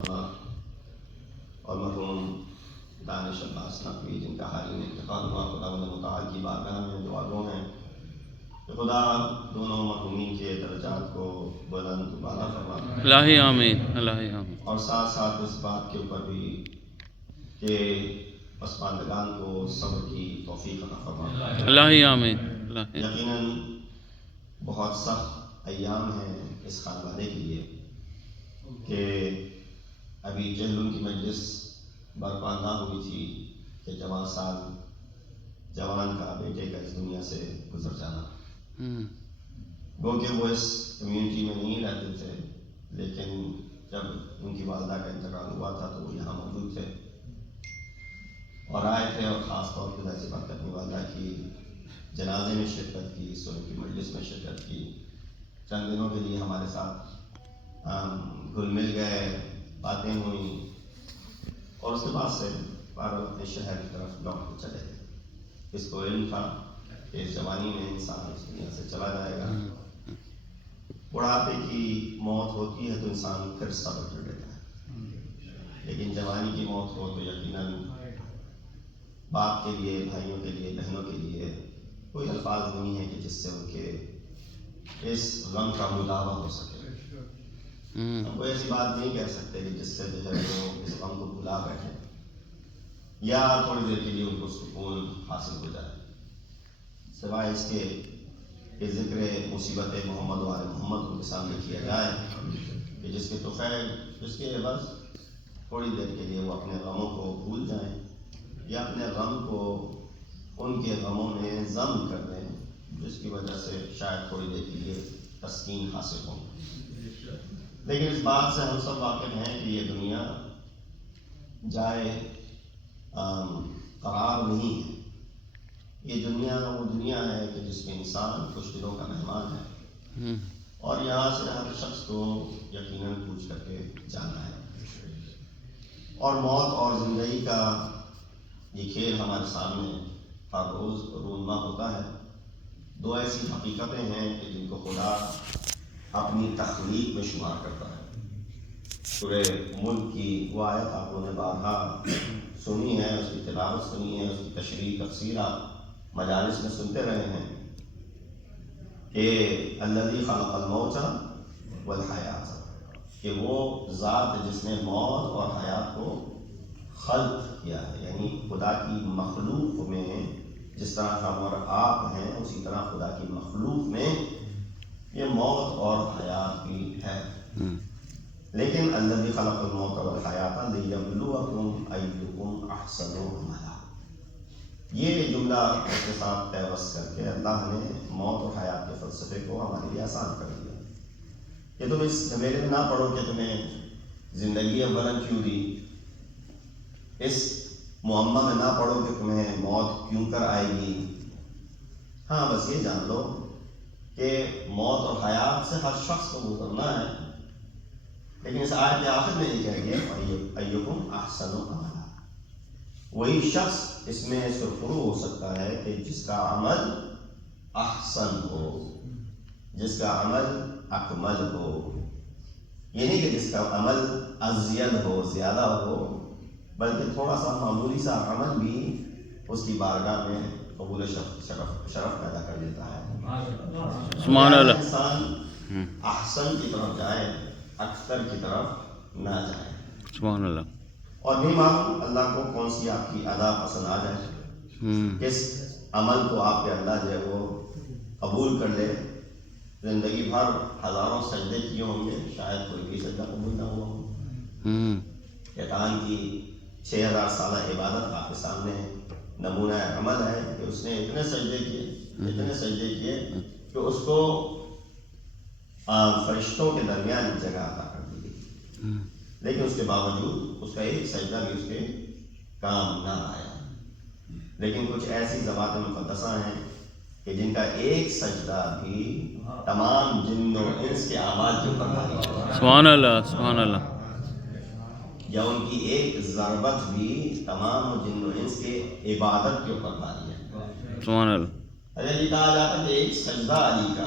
اور مرحوم دانش عباس نقوی جن کا حال ہی میں انتقال ہوا، خدا متعال کی بارگاہ میں دعا گو ہیں کہ خدا دونوں مرحومین کے درجات کو بلند بالا فرمائے، الہی آمین، الہی آمین۔ اور ساتھ ساتھ اس بات کے اوپر بھی کہ پسماندگان کو صبر کی توفیق عطا فرمائے، الہی آمین، الہی۔ یقیناً بہت سخت ایام ہیں اس خانوادے کے لیے کہ ابھی جہلم کی مجلس برپا نہ ہوئی تھی کہ جوان سال جوان کا بیٹے کا اس دنیا سے گزر جانا، گو کہ وہ اس کمیونٹی میں نہیں رہتے تھے، لیکن جب ان کی والدہ کا انتقال ہوا تھا تو وہ یہاں موجود تھے اور آئے تھے، اور خاص طور پہ ظاہر سی بات اپنی والدہ کی جنازے میں شرکت کی، سونے کی مجلس میں شرکت کی، چند دنوں کے لیے ہمارے ساتھ گھل مل گئے، باتیں ہوئیں، اور اس کے بعد سے بہرحال اپنے شہر کی طرف لوٹ کے چلے گئے۔ اس کو علم تھا کہ اس جوانی میں انسان اس دنیا سے چلا جائے گا، بڑھاپے کی موت ہوتی ہے تو انسان پھر صبر کر لیتا ہے، لیکن جوانی کی موت ہو تو یقیناً باپ کے لیے، بھائیوں کے لیے، بہنوں کے لیے کوئی الفاظ نہیں ہے کہ جس سے ان کے اس غم کا مداوع ہو سکے۔ ہم کوئی ایسی بات نہیں کہہ سکتے کہ جس سے جو ہے وہ اس غم کو بھلا بیٹھے یا تھوڑی دیر کے لیے ان کو سکون حاصل ہو جائے، سوائے اس کے کہ ذکر مصیبت محمد و آل محمد ان کے سامنے کیا جائے کہ جس کے توفیل، جس کے عوض تھوڑی دیر کے لیے وہ اپنے غموں کو بھول جائیں یا اپنے غم کو ان کے غموں میں ضم کر دیں، جس کی وجہ سے شاید تھوڑی دیر کے لیے تسکین حاصل ہو۔ لیکن اس بات سے ہم سب واقف ہیں کہ یہ دنیا جائے قرار نہیں ہے، یہ دنیا وہ دنیا ہے کہ جس میں انسان کچھ دنوں کا مہمان ہے، اور یہاں سے ہر شخص کو یقیناً پوچھ کر کے جانا ہے، اور موت اور زندگی کا یہ کھیل ہمارے سامنے ہر روز رونما ہوتا ہے۔ دو ایسی حقیقتیں ہیں کہ جن کو خدا اپنی تخلیق میں شمار کرتا ہے۔ سورہ ملک کی وہ آیت آپ لوگوں نے بارہا سنی ہے، اس کی تلاوت سنی ہے، اس کی تشریح تفسیر آپ مجالس میں سنتے رہے ہیں کہ الذی خلق الموت والحیات، کہ وہ ذات جس نے موت اور حیات کو خلق کیا ہے، یعنی خدا کی مخلوق میں جس طرح ہم اور آپ ہیں اسی طرح خدا کی مخلوق میں یہ موت اور حیات بھی ہے، لیکن الذی خلق الموت والحیات لیبلوکم ایکم احسن عملا، یہ جملہ اس کے ساتھ پیوست کر کے اللہ نے موت اور حیات کے فلسفے کو ہمارے لیے آسان کر دیا کہ تم اس جھمیلے میں نہ پڑو کہ تمہیں زندگی اولاً کیوں دی، اس معمہ میں نہ پڑو کہ تمہیں موت کیوں کر آئے گی، ہاں بس یہ جان لو کہ موت اور حیات سے ہر شخص کو گزرنا ہے، لیکن اس آیت کے آخر میں یہ کہہ دیا ایکم احسن عملا، وہی شخص اس میں سرخرو ہو سکتا ہے کہ جس کا عمل احسن ہو، جس کا عمل اکمل ہو، یہ نہیں کہ جس کا عمل ازید ہو، زیادہ ہو، بلکہ تھوڑا سا معمولی سا عمل بھی اس کی بارگاہ میں قبول شرف پیدا کر دیتا ہے۔ سبحان اللہ۔ انسان احسن کی طرف جائے، اکثر کی طرف نہ جائے، سبحان اللہ۔ اور نہیں معلوم اللہ کو کون سی آپ کی ادا پسند آ جائے، کس عمل کو آپ کے اللہ جو ہے وہ قبول کر لے۔ زندگی بھر ہزاروں سجدے کیے ہوں گے، شاید کوئی بھی سجدہ قبول نہ ہوا ہو۔ شیطان کی 6000 سالہ عبادت آپ کے سامنے نمونہ عمل ہے کہ اس نے اتنے سجدے کیے کہ اس کو فرشتوں کے درمیان جگہ عطا کر دی گئی، لیکن اس کے باوجود اس کا ایک سجدہ بھی اس کے کام نہ آیا۔ لیکن کچھ ایسی ذوات مقدسہ ہیں کہ جن کا ایک سجدہ بھی تمام جن و انس کے اعمال کے اوپر بھاری ہے، سبحان اللہ، سبحان اللہ۔ یا ان کی ایک ضربت بھی تمام جن و انس کے عبادت کے اوپر بھاری ہے۔ سبحان اللہ۔ اگر یہ کہا جاتا ہے کہ ایک سجدہ علی کا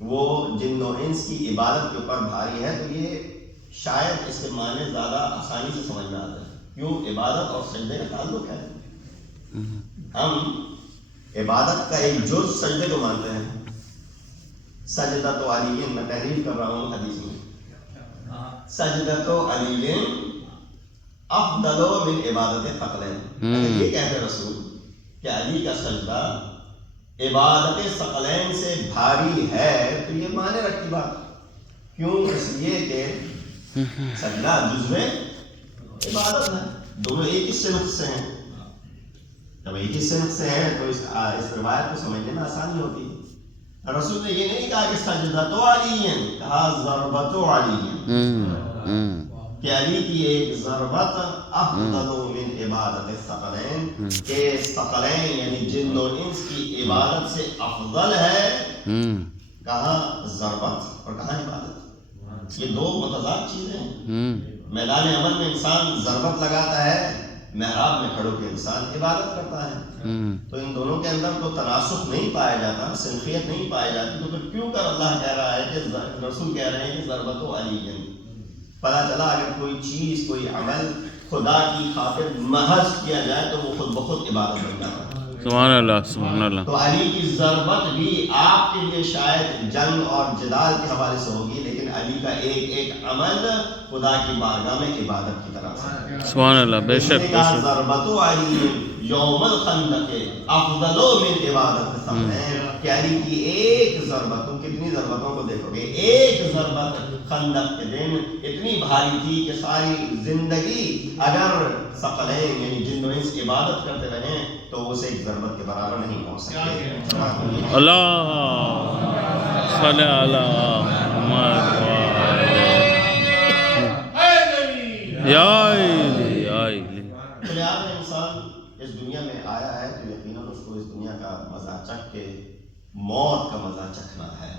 وہ جن و انس کی عبادت کے اوپر بھاری ہے، تو یہ شاید اس کے معنی زیادہ آسانی سے سمجھ میں آتے ہیں. کیوں؟ عبادت اور سجدے کا تعلق ہے. ہم عبادت کا ایک جز سجدے کو مانتے ہیں. سجدۃ علی، میں تحریر کر رہا ہوں حدیث میں، سجدۃ علی افضل من عبادت ثقلین. اگر یہ کہتے رسول کہ علی کا سجدہ عبادت ثقلین سے بھاری ہے تو یہ معنی رکھتی بات. کیوں؟ اس لیے کہ سجدہ جزو عبادت ہے، دونوں ایک ہی صنف سے ہیں. جب ایک ہی صنف سے ہیں تو اس روایت کو سمجھنے میں آسانی ہوتی ہے. رسول نے یہ نہیں کہا کہ سجدۃ علی، کہا ضربۃ علی، کہ علی کی ایک ضربت افضل من عبادت الثقلین، کہ ثقلین یعنی جن و انس کی عبادت سے افضل ہے. کہاں ضربت اور کہاں عبادت، یہ دو متضاد چیزیں ہیں. میدان عمل میں انسان ضربت لگاتا ہے، محراب میں کھڑو کے انسان عبادت کرتا ہے. تو ان دونوں کے اندر تو تناسخ نہیں پایا جاتا، صنفیت نہیں پائی جاتی. تو پھر کیوں کر اللہ کہہ رہا ہے کہ رسول کہہ رہے ہیں کہ ضربت علی؟ پتا چلا اگر کوئی چیز، کوئی عمل خدا کی خاطر محض کیا جائے تو وہ خود بخود عبادت بن جاتا ہے. سبحان اللہ، سبحان اللہ. تو علی کی ضربت بھی آپ کے لیے شاید جنگ اور جدال کے حوالے سے ہوگی، لیکن علی کا ایک ایک عمل خدا کی بارگاہ میں عبادت کی طرح سے. سبحان اللہ. بے شک، بے شک. ضربت علی یوم الخندق افضل من عبادت الثقلین، کہ علی کی ایک ضربت، تم کتنی ضربتوں کو دیکھو گے، ایک ضربت خندق کے دن اتنی بھاری تھی کہ ساری زندگی اگر ثقلین یعنی جن و انس عبادت کرتے رہیں تو وہ اسے ایک ضربت کے برابر نہیں پہنچ سکتے. اللہ صلی اللہ محمد یا علی، یا علی. لہٰذا انسان اس دنیا میں آیا ہے تو یقیناً اس کو اس دنیا کا مزہ چکھ کے موت کا مزہ چکھنا ہے.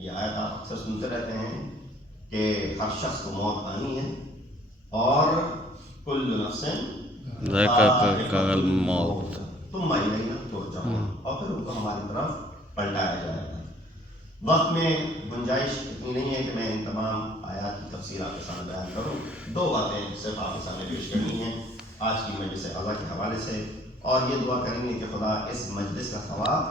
یہ آیت آپ اکثر سنتے رہتے ہیں کہ ہر شخص کو موت آنی ہے، اور کل نفس ذائقۃ الموت ثم الینا ترجعون، اور پھر ان کو ہماری طرف پلٹایا جائے گا. وقت میں گنجائش اتنی نہیں ہے کہ میں ان تمام آیات کی تفسیر آپ کے سامنے بیان کروں. دو باتیں صرف آپ کے سامنے پیش کرنی ہیں آج کی مجلس عزا کے حوالے سے، اور یہ دعا کریں گے کہ خدا اس مجلس کا ثواب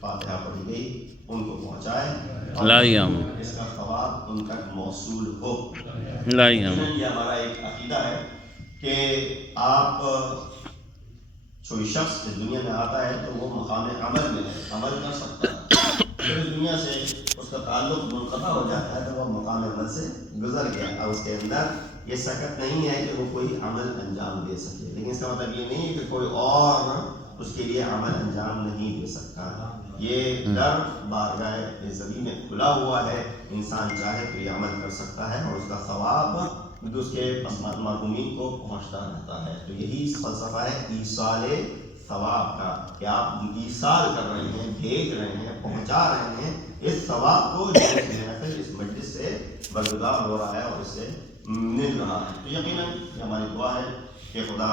فاتحہ پڑھی گئی ان کو پہنچائے، اور اس کا ثواب ان تک موصول ہو. یہ ہمارا ایک عقیدہ ہے کہ آپ کوئی شخص اس دنیا میں آتا ہے تو وہ مقام عمل میں عمل کر سکتا ہے، پھر اس دنیا سے اس کا تعلق منقطع ہو جاتا ہے تو وہ مقام عمل سے گزر گیا، اور اس کے اندر یہ سکت نہیں ہے کہ وہ کوئی عمل انجام دے سکے. لیکن اس کا مطلب یہ نہیں ہے کہ کوئی اور اس کے لیے عمل انجام نہیں دے سکتا. یہ در بارگاہ عزوی میں کھلا ہوا ہے، انسان چاہے تو یہ عمل کر سکتا ہے اور اس کا ثواب اس کے مرحومین کو پہنچتا رہتا ہے. تو یہی فلسفہ ہے ایصال ثواب کا، کہ آپ ایصال کر رہے ہیں، بھیج رہے ہیں، پہنچا رہے ہیں اس ثواب کو جو اس مجلس سے برگزار ہو رہا ہے اور اس سے مل رہا ہے. تو یقیناً ہماری دعا ہے کہ خدا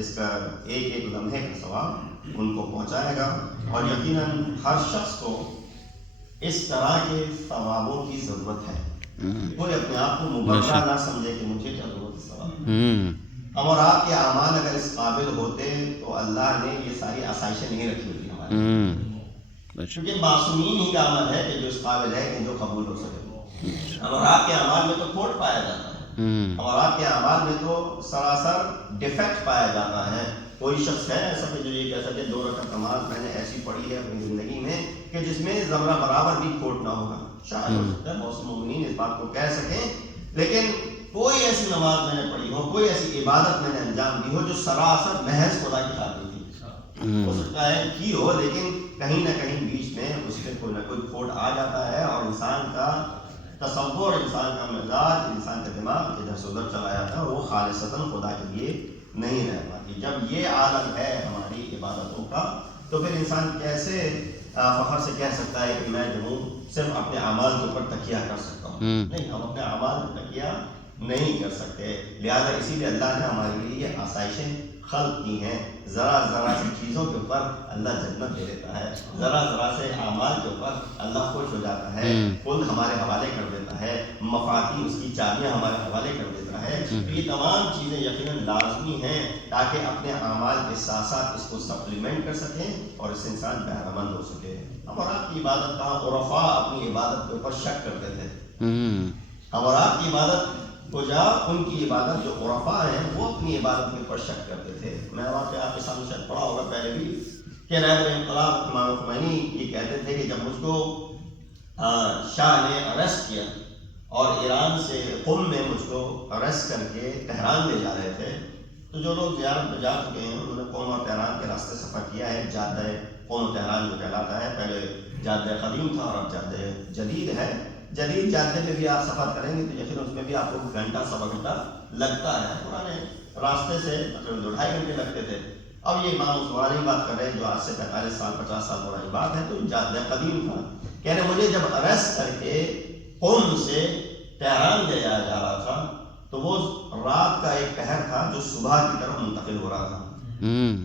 اس کا ایک ایک لمحے کا ثواب ان کو پہنچائے گا، اور یقیناً ہر شخص کو اس طرح کے ثوابوں کی ضرورت ہے. کوئی اپنے آپ کو مبررہ نہ سمجھے کہ مجھے کیا ضرورت ہے ثواب. ہم اور آپ کے اعمال اگر اس قابل ہوتے تو اللہ نے یہ ساری آسائشیں نہیں رکھی ہوتی ہمارے، کیونکہ معصومین ہی کا عمل ہے کہ جو اس قابل ہے کہ جو قبول ہو سکے. ہم اور آپ کے اعمال میں تو کھوٹ پایا جاتا ہے، ہم اور آپ کے اعمال میں تو سراسر ڈیفیکٹ پایا جاتا ہے. کوئی شخص ہے ایسا کہ جو یہ کہہ سکے 2 رکعت نماز میں نے ایسی پڑھی ہے اپنی زندگی میں کہ جس میں ذرہ برابر بھی کھوٹ نہ ہوگا؟ شاید ہو سکتا ہے بہت سے مومنین اس بات کو کہہ سکیں، لیکن کوئی ایسی نماز میں نے پڑھی ہو، کوئی ایسی عبادت میں نے انجام دی ہو جو سراسر محض خدا کی خاطر تھی. ہو سکتا ہے کی ہو، لیکن کہیں نہ کہیں بیچ میں اس میں کوئی نہ کوئی کھوٹ آ جاتا ہے، اور انسان کا تصور، انسان کا مزاج، انسان کا دماغ ادھر سے ادھر چلا جاتا ہے، اور وہ خالصتاً خدا کے لیے نہیں رہ پاتی. جب یہ عالم ہے ہماری عبادتوں کا تو پھر انسان کیسے فخر سے کہہ سکتا ہے کہ میں جو ہوں صرف اپنے اعمال کے اوپر تکیہ کر سکتا ہوں؟ نہیں، ہم اپنے اعمال پر تکیہ نہیں کر سکتے. لہٰذا اسی لیے اللہ نے ہمارے لیے یہ آسائشیں خلق کی ہیں، ذرا ذرا سی چیزوں کے اوپر اللہ جنت دے دیتا ہے، ذرا ذرا سے اعمال کے اوپر اللہ خوش ہو جاتا ہے، خود ہمارے حوالے کر دیتا ہے، مفاتیح اس کی چابیاں ہمارے حوالے کر دیتا ہے۔ تو یہ تمام چیزیں یقیناً لازمی ہیں تاکہ اپنے اعمال کے ساتھ ساتھ اس کو سپلیمنٹ کر سکیں اور اس سے انسان بہرہ مند ہو سکے۔ ہم اور آپ کی عبادت کہاں، عرفاء اپنی عبادت کے اوپر شک کرتے تھے، ہم اور آپ کی عبادت کو جا ان کی عبادت جو عرفاء ہیں وہ اپنی عبادت کے اوپر شک کرتے تھے۔ میں واقعہ آپ کے سامنے شاید پڑھا ہوگا پہلے بھی کہ رہبر انقلاب امام خمینی یہ کہتے تھے کہ جب مجھ کو شاہ نے اریسٹ کیا اور ایران سے قم میں مجھ کو اریسٹ کر کے تہران لے جا رہے تھے، تو جو لوگ زیارت پہ جا چکے ہیں انہوں نے قم اور تہران کے راستے سفر کیا ہے، جادہ قم و تہران جو کہلاتا ہے، پہلے جادہ قدیم تھا اور اب جادہ جدید ہے۔ جدید جادے پہ بھی آپ سفر کریں گے تو یقین اس میں بھی آپ کو گھنٹہ سوا گھنٹہ لگتا ہے، پرانے راستے سے مطلب 2-2.5 گھنٹے لگتے تھے۔ اب یہ امام عثمانی بات کر رہے ہیں جو آج سے 45 سال 50 سال پرانی بات ہے، تو جادہ قدیم تھا۔ کہہ رہے مجھے جب اریسٹ کر کے قم سے تہران لے جایا جا رہا تھا تو وہ رات کا ایک پہر تھا جو صبح کی طرف منتقل ہو رہا تھا،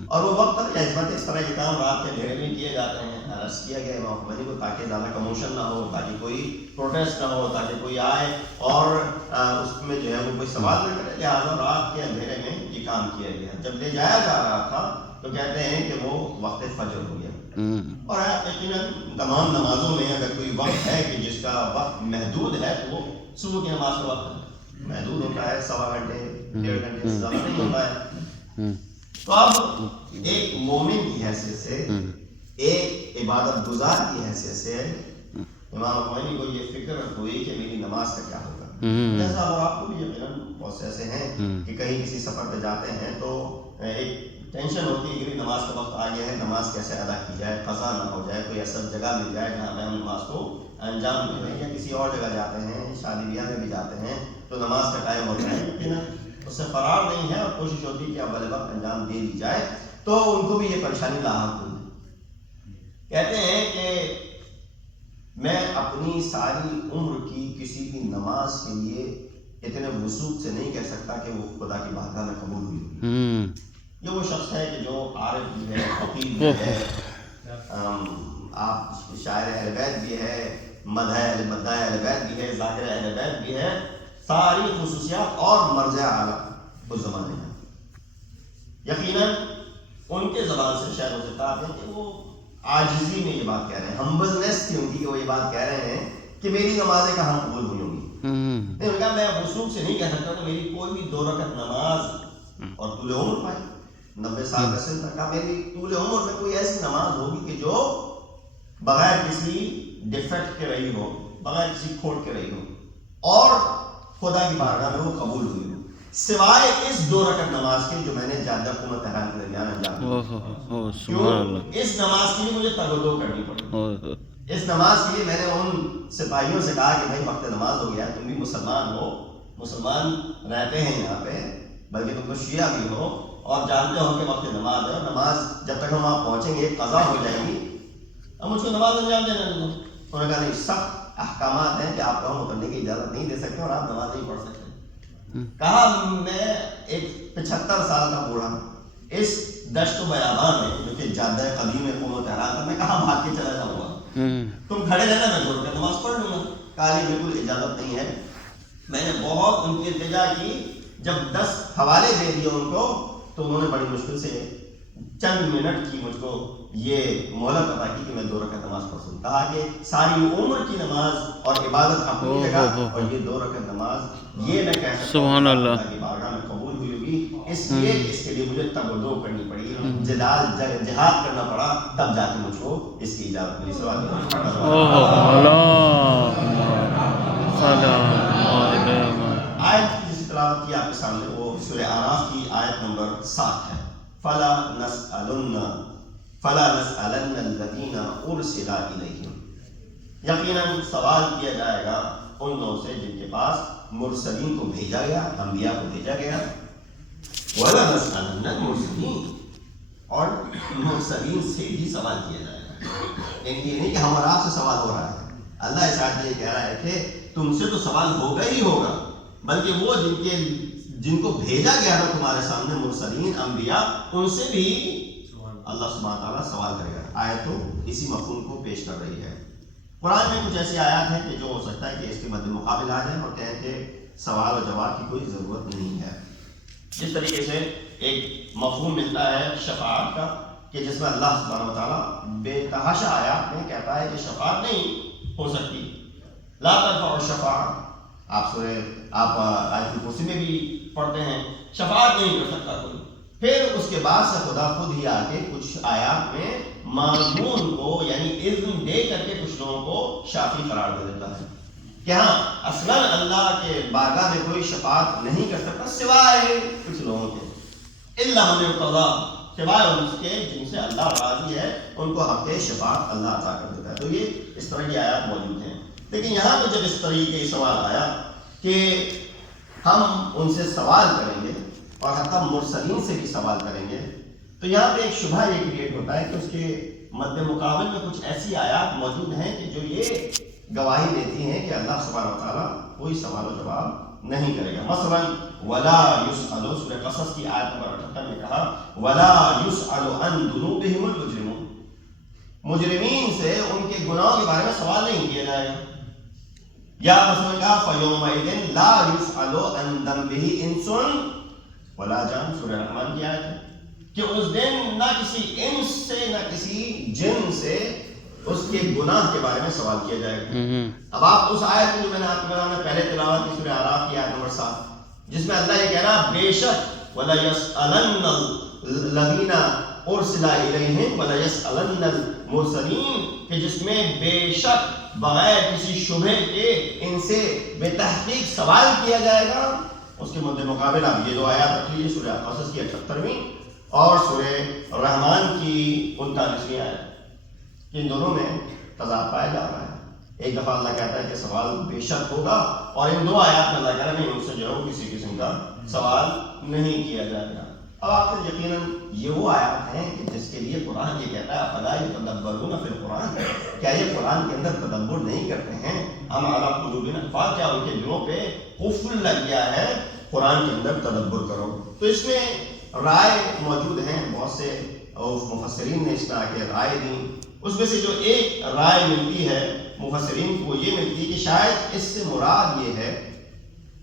اور وہ وقت اس طرح کے کام رات کے اندھیرے میں کیے جاتے ہیں۔ اریسٹ کیا گیا امام خمینی کو تاکہ زیادہ کموشن نہ ہو، تاکہ کوئی پروٹیسٹ نہ ہو، تاکہ کوئی آئے اور اس میں جو ہے وہ کوئی سوال نہ کرے، لہٰذا رات کے اندھیرے میں یہ کام کیا گیا۔ جب لے جایا جا رہا تھا تو کہتے ہیں کہ وہ وقت فجر ہو گیا، اور یقیناً تمام نمازوں میں اگر کوئی وقت ہے کہ جس کا وقت محدود ہے تو وہ صبح کی نماز کا وقت محدود ہوتا ہے، 1.25 گھنٹے 1.5 گھنٹے سے زیادہ نہیں ہوتا ہے۔ تو اب ایک مومن کی حیثیت سے، ایک عبادت گزار کی حیثیت سے امام خمینی کو یہ فکر ہوئی کہ میری نماز کا کیا ہوگا۔ جیسا اور آپ کو بھی یقیناً بہت سے ایسے ہیں کہ کہیں کسی سفر پہ جاتے ہیں تو ایک ٹینشن ہوتی ہے کہ میری نماز کا وقت آ گیا ہے، نماز کیسے ادا کی جائے، قضا نہ ہو جائے، کوئی ایسا جگہ مل جائے جہاں پہ ہم نماز کو انجام دیں، یا کسی اور جگہ جاتے ہیں، شادی بیاہ میں بھی جاتے ہیں تو نماز کا ٹائم ہوتا ہے لیکن اس سے فرار نہیں ہے اور کوشش ہوتی ہے کہ اول وقت انجام دے دی جائے، تو ان کو بھی یہ پریشانی لاحق ہوئی۔ کہتے ہیں کہ میں اپنی ساری عمر کی کسی بھی نماز کے لیے اتنے وثوق سے نہیں کہہ سکتا کہ وہ خدا کی بارگاہ میں قبول ہوئی۔ یہ وہ شخص ہے کہ جو عارف بھی ہے، فقیر بھی ہے، آپ شاعر اہل بیت بھی ہے، مداح اہل بیت بھی ہے، ذاکر اہل بیت بھی ہے، ساری خصوصیات اور مرجع اعلیٰ اس زمانے میں۔ یقیناً ان کے زبان سے شاید وہ خطاب ہے کہ وہ عاجزی میں یہ بات کہہ رہے ہیں، ہمبلنس تھی ان کی کہ وہ یہ بات کہہ رہے ہیں کہ میری نمازیں کہاں قبول ہوئی ہوں گی۔ انہوں نے کہا میں وثوق سے نہیں کہہ سکتا کہ میری کوئی بھی 2 رکعت نماز اور طول عمر پائی 90 سال کا سن تک، میری طول عمر میں کوئی ایسی نماز ہوگی کہ جو بغیر کسی ڈیفیکٹ کے رہی ہو، بغیر کسی کھوٹ کے رہی ہو اور خدا کی بارگاہ میں وہ قبول ہوئی ہو، سوائے اس 2 رکعت نماز کے جو میں نے جادہ قم و تہران کے درمیان انجام دی۔ کیوں؟ اس نماز کے لیے مجھے تگ و دو کرنی پڑی، اس نماز کے لیے میں نے ان سپاہیوں سے کہا کہ بھائی وقت نماز ہو گیا، تم بھی مسلمان ہو، مسلمان رہتے ہیں یہاں پہ، بلکہ تم کو شیعہ بھی ہو اور جانتے ہو کہ وقت نماز ہے، اور نماز جب تک ہم وہاں پہنچیں گے قضا ہو جائے گی، اب مجھ کو نماز انجام دینا دوں۔ انہوں نے کہا نہیں، سخت احکامات ہیں کہ آپ کو ہم اترنے کی اجازت نہیں دے سکتے اور آپ نماز نہیں پڑھ سکتے۔ کہا میں ایک 75 سال کا بوڑھا اس دشت و بیابان میں جو کہ جادہ قدیم قم و تہران تھا، میں کہاں بھاگ کے چلا جاؤں گا، تم کھڑے رہنا میں چھوڑ کر نماز پڑھ لوں گا۔ کہا نہیں، بالکل اجازت نہیں ہے۔ میں نے بہت ان کی التجا کی، جب 10 حوالے دے دیے ان کو تو انہوں نے بڑی مشکل سے چند منٹ کی مجھ کو یہ مہلت عطا کی کہ میں 2 رکعت نماز پڑھ سکوں۔ کہا کہ ساری عمر کی نماز اور عبادت اپنی جگہ اور یہ 2 رکعت نماز یہ میں کہہ سکتا ہوں اللہ کی بارگاہ میں قبول ہوئی ہوگی، اس لیے اس کے لیے مجھے تگ و دو کرنی پڑی، جہاد کرنا پڑا، تب جا کے مجھ کو اس کی اجازت ملی۔ سوال آیت کی جس تلاوت کی آپ کے سامنے وہ سورہ اعراف کی آیت نمبر 7 ہے۔ فَلَا نَسْأَلَنَّ الَّذِينَ أُرْسِلَ إِلَيْهِمْ، یقیناً سوال کیا جائے گا ان لوگوں سے جن کے پاس مرسلین کو بھیجا گیا، انبیاء کو بھیجا گیا۔ وَلَا نَسْأَلَنَّ الْمُرْسَلِينَ، اور مرسلین سے بھی سوال کیا جائے گا، یعنی یہ نہیں کہ ہمارا آپ سے سوال ہو رہا ہے۔ اللہ اس آیت میں یہ کہہ رہا ہے کہ تم سے تو سوال ہوگا ہی ہوگا، بلکہ وہ جن کے جن کو بھیجا گیا تھا تمہارے سامنے مرسلین انبیاء، ان سے بھی اللہ سبحانہ تعالیٰ سوال کرے گا۔ آیت تو اسی مفہوم کو پیش کر رہی ہے۔ قرآن میں کچھ ایسی آیات ہیں کہ جو ہو سکتا ہے کہ اس کے مد مقابل آ جائیں اور کہیں کہ سوال و جواب کی کوئی ضرورت نہیں ہے۔ جس طریقے سے ایک مفہوم ملتا ہے شفاعت کا کہ جس میں اللہ سبحانہ و تعالیٰ بے تحاشا آیات میں کہتا ہے کہ شفاعت نہیں ہو سکتی، لا تنفع الشفاعۃ، آپ آیت الکرسی میں بھی پڑھتے ہیں شفاعت نہیں کر سکتا کوئی۔ پھر اس کے بعد سے خدا خود ہی آ کے کچھ آیات میں معذون کو یعنی اذن دے کر کے کچھ لوگوں کو شافی قرار دے دیتا ہے کہ ہاں اصلاً اللہ کے بارگاہ میں کوئی شفاعت نہیں کر سکتا سوائے کچھ لوگوں کے، الا من ارتضی، سوائے ان کے جن سے اللہ راضی ہے ان کو حق شفاعت اللہ عطا کر دیتا ہے۔ تو یہ اس طرح کی آیات موجود ہیں۔ لیکن یہاں پہ جب اس طریقے کا سوال آیا کہ ہم ان سے سوال کریں گے اور حتیٰ مرسلین سے بھی سوال کریں گے، تو یہاں پہ ایک شبہ یہ کریٹ ہوتا ہے کہ اس کے مد مقابل میں کچھ ایسی آیات موجود ہیں کہ جو یہ گواہی دیتی ہیں کہ اللہ سبحانہ و تعالیٰ کوئی سوال و جواب نہیں کرے گا۔ مثلا ولا یسأل، سورہ قصص کی آیت نمبر 78 میں کہا ولا یسأل عن ذنوبہم المجرمون، مجرمین سے ان کے گناہوں کے بارے میں سوال نہیں کیا جائے گا۔ یا مثلا کہا فیومئذ لا یسأل عن ذنبہ انس ولا جان، سورہ رحمان کی آیت ہے کہ اس دن نہ کسی انس سے نہ کسی جن سے اس کے گناہ کے بارے میں سوال کیا جائے گا۔ اب آپ اس آیت میں جو میں نے آپ کو بتایا پہلے تلاوت کی سورہ اعراف کی آیت نمبر 7، جس میں اللہ یہ کہہ رہا بے شک ولا یسألن الذین ارسل الیہم ولا یسألن المرسلین، کہ جس میں بے شک بغیر کسی شبہ کے ان سے بے تحقیق سوال کیا جائے گا۔ اس کے مد مقابل آپ یہ دو آیات رکھ لیجیے، سورہ قصص کی 78ویں اور سورہ رحمان کی 39ویں آیت، ان دونوں میں تضاد پایا جا رہا ہے۔ ایک دفعہ اللہ کہتا ہے کہ سوال بے شک ہوگا، اور ان دو آیات میں اللہ کہہ رہا ہے نہیں، ان سے جو ہے کسی قسم کا سوال نہیں کیا جائے گا۔ اب آپ کو یقیناً یہ وہ آیات ہیں کہ جس کے لیے قرآن یہ کہتا ہے افلا یتدبرون فی القرآن، کیا یہ قرآن کے اندر تدبر نہیں کرتے ہیں؟ ام علی قلوب اقفال، کیا ان کے دلوں پہ قفل لگ گیا ہے؟ قرآن کے اندر تدبر کرو۔ تو اس میں رائے موجود ہیں، بہت سے مفسرین نے اس میں آ کے رائے دی۔ اس میں سے جو ایک رائے ملتی ہے مفسرین کو یہ ملتی ہے کہ شاید اس سے مراد یہ ہے،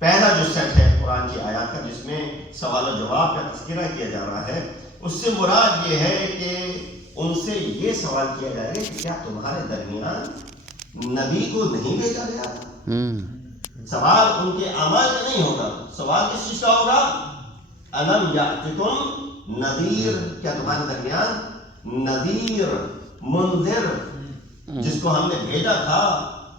پہلا جو سیٹ ہے قرآن کی آیات کا جس میں سوال و جواب کا تذکرہ کیا جا رہا ہے، اس سے مراد یہ ہے کہ ان سے یہ سوال کیا جائے گا کہ کیا تمہارے درمیان نبی کو نہیں بھیجا گیا تھا؟ سوال ان کے عمل کا نہیں ہوگا، سوال کس چیز کا ہوگا؟ الم یأتکم نذیر، کیا تمہارے درمیان نذیر منذر جس کو ہم نے بھیجا تھا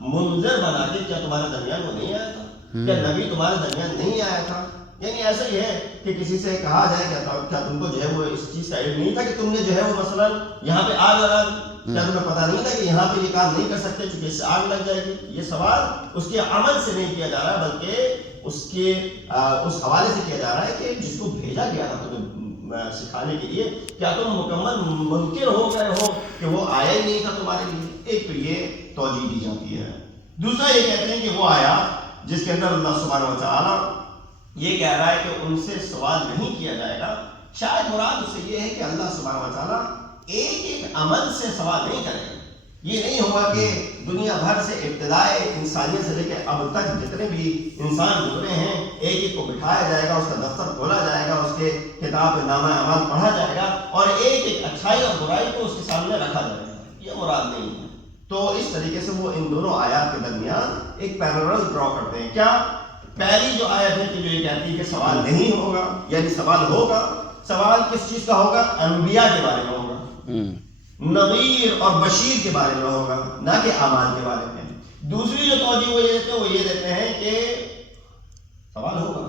منذر بنا کے، کیا تمہارے درمیان وہ نہیں آیا تھا؟ کیا نبی تمہارے درمیان نہیں آیا تھا؟ یعنی ایسا ہی ہے کہ کسی سے کہا جائے کیا تم کو جو ہے وہ اس چیز کا علم نہیں تھا کہ تم نے جو ہے وہ مثلا یہاں پہ آگ لگا دی؟ کیا تمہیں پتا نہیں تھا کہ یہاں پہ یہ کام نہیں کر سکتے چونکہ اس سے آگ لگ جائے گی؟ یہ سوال اس کے عمل سے نہیں کیا جا رہا بلکہ اس حوالے سے کیا جا رہا ہے کہ جس کو بھیجا گیا تھا تمہیں سکھانے کے لیے، کیا تم مکمل منکر ہو گئے ہو کہ وہ آیا ہی نہیں تھا تمہارے لیے؟ ایک تو یہ توجیہ دی جاتی ہے۔ دوسرا یہ کہتے ہیں کہ وہ آیات جس کے اندر اللہ سبحانہ و تعالیٰ یہ کہہ رہا ہے کہ ان سے سوال نہیں کیا جائے گا، شاید مراد اس سے یہ ہے کہ اللہ سبحانہ و تعالیٰ ایک ایک عمل سے سوال نہیں کرے گا۔ یہ نہیں ہوگا کہ دنیا بھر سے ابتدائے انسانیت سے لے کے اب تک جتنے بھی انسان گزرے ہیں ایک ایک کو بٹھایا جائے گا، اس کا دفتر کھولا جائے گا، اس کے کتاب نامہ اعمال پڑھا جائے گا اور ایک ایک اچھائی اور برائی کو اس کے سامنے رکھا جائے گا۔ یہ مراد نہیں ہے۔ تو اس طریقے سے وہ ان دونوں آیات کے درمیان ایک پیرالل ڈرا کرتے ہیں۔ کیا پہلی جو آیت ہے کہ جو یہ کہتی ہے کہ سوال نہیں ہوگا، یعنی سوال ہوگا، سوال کس چیز کا ہوگا؟ انبیاء کے بارے میں ہوگا، نذیر اور بشیر کے بارے میں ہوگا، نہ کہ اعمال کے بارے میں۔ دوسری جو توجہ وہ یہ دیتے ہیں کہ سوال ہوگا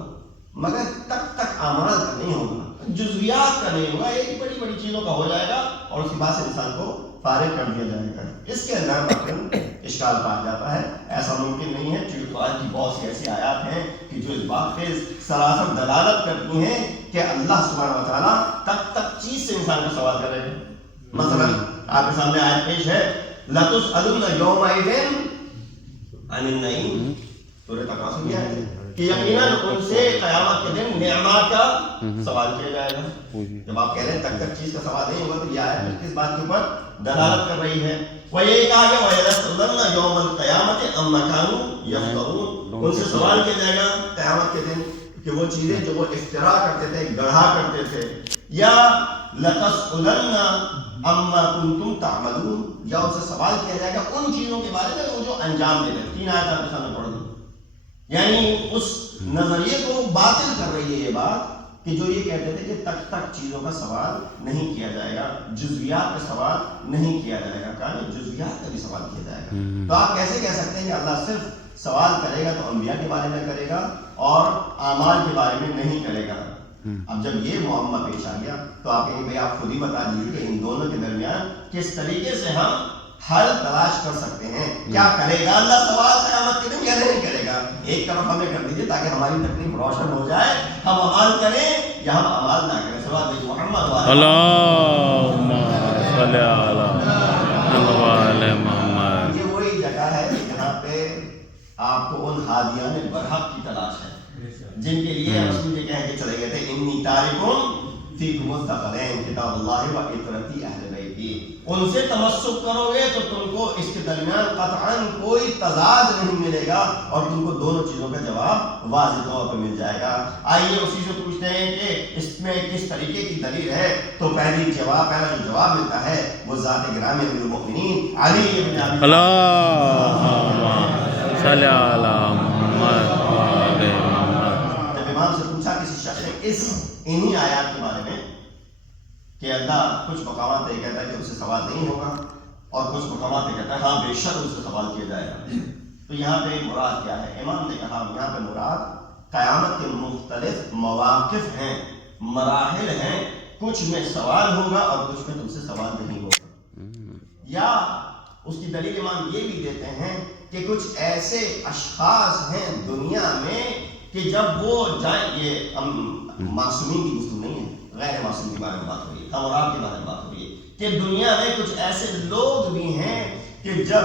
مگر تک اعمال کا نہیں ہوگا، جزویات کا نہیں ہوگا، ایک بڑی بڑی چیزوں کا ہو جائے گا اور اس کے بعد سے انسان کو فارغ کر دیا جائے گا۔ اس کے اندر اشکال پایا جاتا ہے، ایسا ممکن نہیں ہے چونکہ قرآن کی بہت سی ایسی آیات ہیں کہ جو اس بات پہ سراسر دلالت کرتی ہیں کہ اللہ سبحانہ و تعالیٰ تک چیز سے انسان کا سوال کرے گا۔ مثلا آپ کے سامنے آیت پیش ہے لَتُسْأَلُنَّ يَوْمَئِذٍ عَنِ النَّعِيمِ، سورہ تکاثر کی آیت ہے۔ کہ یقیناً ان سے قیامت کے دن نعمات کا سوال کیا جائے گا. جب آپ کہہ رہے ہیں تک تک چیز کا سوال نہیں ہوگا تو یہ آیت کس بات کے اوپر دلالت کر رہی ہے؟ وہ یہ کہا گیا وَيَسْأَلُونَ يَوْمَ الْقِيَامَةِ عَمَّا كَانُوا يَفْتَرُونَ. ان سے سوال کیا جائے گا قیامت کے دن کہ وہ چیزیں جو وہ افترا کرتے تھے، گڑھا کرتے تھے، یا لَتَسْأَلُنَّ عَمَّا كُنتُمْ تَعْمَلُونَ، یا ان سے سوال کیا جائے گا ان چیزوں کے بارے میں وہ جو انجام دے رہے. 3 آیات آپ سامنے پڑھ دوں. یعنی اس نظریے کو باطل کر رہی ہے یہ بات کہ جو یہ کہتے تھے کہ تک تک چیزوں کا سوال نہیں کیا جائے گا، جزویات کا سوال نہیں کیا جائے گا، کہا جزویات کا بھی سوال کیا جائے گا. تو آپ کیسے کہہ سکتے ہیں کہ اللہ صرف سوال کرے گا تو انبیاء کے بارے میں کرے گا اور اعمال کے بارے میں نہیں کرے گا؟ اب جب یہ معاملہ پیش آ گیا تو آپ کہیں بھائی آپ خود ہی بتا دیجیے کہ ان دونوں کے درمیان کس طریقے سے ہم حل تلاش کر سکتے ہیں. کیا کرے گا اللہ سوال قیامت کے دن یا نہیں کرے گا؟ ایک طرف ہمیں کر دیجیے تاکہ ہماری تکلیف روشن ہو جائے، ہم عمل کریں یا ہم عمل نہ کریں. سوال دیجیے محمد اللہم صلی علی محمد. یہ وہی جگہ ہے جہاں پہ آپ کو ان ہادیان برحق کی تلاش ہے جن کے لیے رسول یہ کہہ کے چلے گئے تھے انی تارکم فیکم الثقلین کتاب اللہ و اطرتی اہل بیتی. ان سے تمسک کرو گے تو تم کو اس کے درمیان قطعاً کوئی تضاد نہیں ملے گا اور تم کو دونوں چیزوں کا جواب واضح طور پر مل جائے گا. آئیے اسی سے پوچھتے ہیں کہ اس میں کس طریقے کی دلیل ہے. تو پہلا جو جواب ملتا ہے وہ ذات گرامی امیر المؤمنین علی بن ابی اللہم صلی علی محمد و آل محمد. جب امام سے پوچھا کسی شخص نے انہی آیات کے بارے میں کہ اللہ کچھ مقامات پہ کہتا ہے کہ اس سے سوال نہیں ہوگا اور کچھ مقامات پہ کہتا ہے ہاں بے شک اس سے سوال کیا جائے گا، تو یہاں پہ مراد کیا ہے؟ امام نے کہا یہاں پہ مراد قیامت کے مختلف مواقف ہیں، مراحل ہیں، کچھ میں سوال ہوگا اور کچھ میں تم سے سوال نہیں ہوگا. یا اس کی دلیل امام یہ بھی دیتے ہیں کہ کچھ ایسے اشخاص ہیں دنیا میں کہ جب وہ جائیں، یہ معصومین کی گفتگو نہیں ہے، غیر معصوم کے بارے میں بات ہو رہی ہے، امراء کے بارے میں بات ہو رہی ہے کہ دنیا میں کچھ ایسے لوگ بھی ہیں کہ جب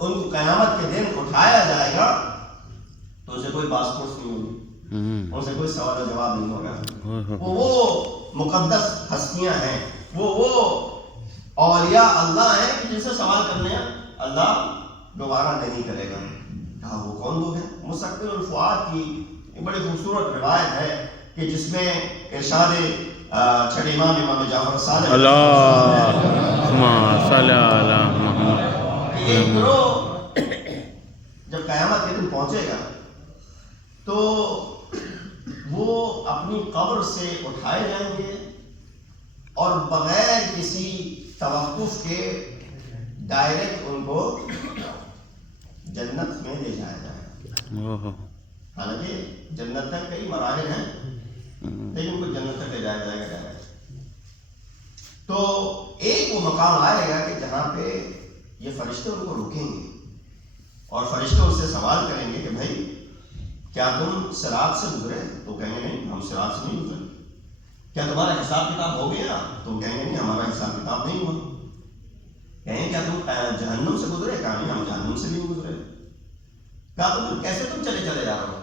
ان کو قیامت کے دن اٹھایا جائے گا تو ان سے کوئی باس پرس نہیں ہوگی، ان سے کوئی سوال و جواب نہیں ہوگا. وہ مقدس ہستیاں ہیں، وہ اولیاء اللہ ہیں کہ جن سے سوال کرنے اللہ دوبارہ نہیں کرے گا. کہا وہ کون لوگ ہیں؟ مستقبل الفؤاد کی بڑی خوبصورت روایت ہے کہ جس میں ارشاد چھٹے امام جعفر صادق اللہم صلی علی محمد. ایک گروہ جب قیامت کے دن پہنچے گا تو وہ اپنی قبر سے اٹھائے جائیں گے اور بغیر کسی توقف کے ڈائریکٹ ان کو جنت میں لے جایا جائے گا. حالانکہ جنت تک کئی مراحل ہیں لیکن ان کو جنت تک لے جایا جائے گا ڈائریکٹ. تو ایک وہ مقام آئے گا کہ جہاں پہ یہ فرشتے ان کو روکیں گے اور فرشتے ان سے سوال کریں گے کہ بھائی کیا تم صراط سے گزرے؟ تو کہیں گے نہیں ہم صراط سے نہیں گزرے. کیا تمہارا حساب کتاب ہو گیا؟ تو کہیں گے نہیں ہمارا حساب کتاب نہیں ہوا. کہیں کیا تم جہنم سے گزرے؟ کہا نہیں ہم جہنم سے بھی نہیں گزرے. کہا تم کیسے تم چلے جا رہے ہو؟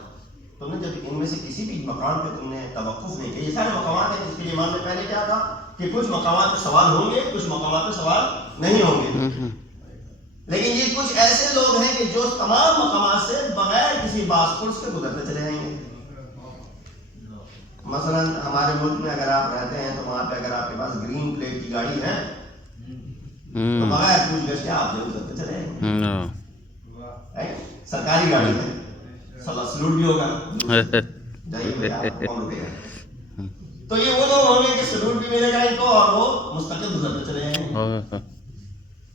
تم نے جب ان میں سے کسی بھی مقام پہ تم نے توقف نہیں کیا، یہ سارے مقامات ہیں جس کے لیے امام نے پہلے کیا کہا کہ کچھ مقامات پہ سوال ہوں گے کچھ مقامات پہ سوال نہیں ہوں گے. لیکن یہ کچھ ایسے لوگ ہیں کہ جو تمام مقامات سے بغیر کسی باس پرس کے گزرتے چلے جائیں گے. مثلا ہمارے ملک میں اگر آپ رہتے ہیں تو وہاں پہ اگر آپ کے پاس گرین پلیٹ کی گاڑی ہے تو بغیر پوچھ گچھ کے آپ جو گزرتے چلے جائیں گے. سرکاری گاڑی ہے سلوٹ بھی ہوگا تو یہ وہ لوگ ہوں گے کہ سلوٹ بھی ملے گا ان کو اور وہ مستقل گزرتے چلے جائیں گے.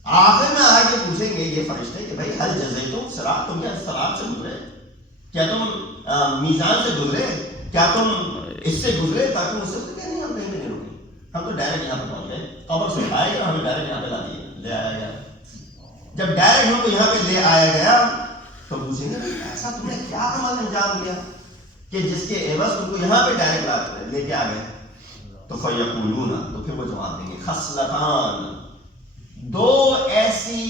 آخر میں آ کے پوچھیں گے یہ فرشتے کہ بھائی حل جزیتم صراط، تم کیا صراط سے گزرے؟ کیا تم میزان سے گزرے؟ کیا تم اس سے گزرے؟ تاکہ مجھ سے کہ نہیں ہم کہیں نہیں رکے، ہم تو ڈائریکٹ یہاں پہ پہنچ گئے، قبر سے اٹھائے گیا ہمیں ڈائریکٹ یہاں پہ لے آیا گیا. جب ڈائریکٹ ہم کو یہاں پہ لے آیا گیا تو پوچھیں گے ایسا تم نے کیا عمل انجام دیا کہ جس کے عوض تم کو یہاں پہ ڈائریکٹ لے کے آ گئے؟ تو فیقولون، تو پھر وہ جواب دیں گے خصلتان، دو ایسی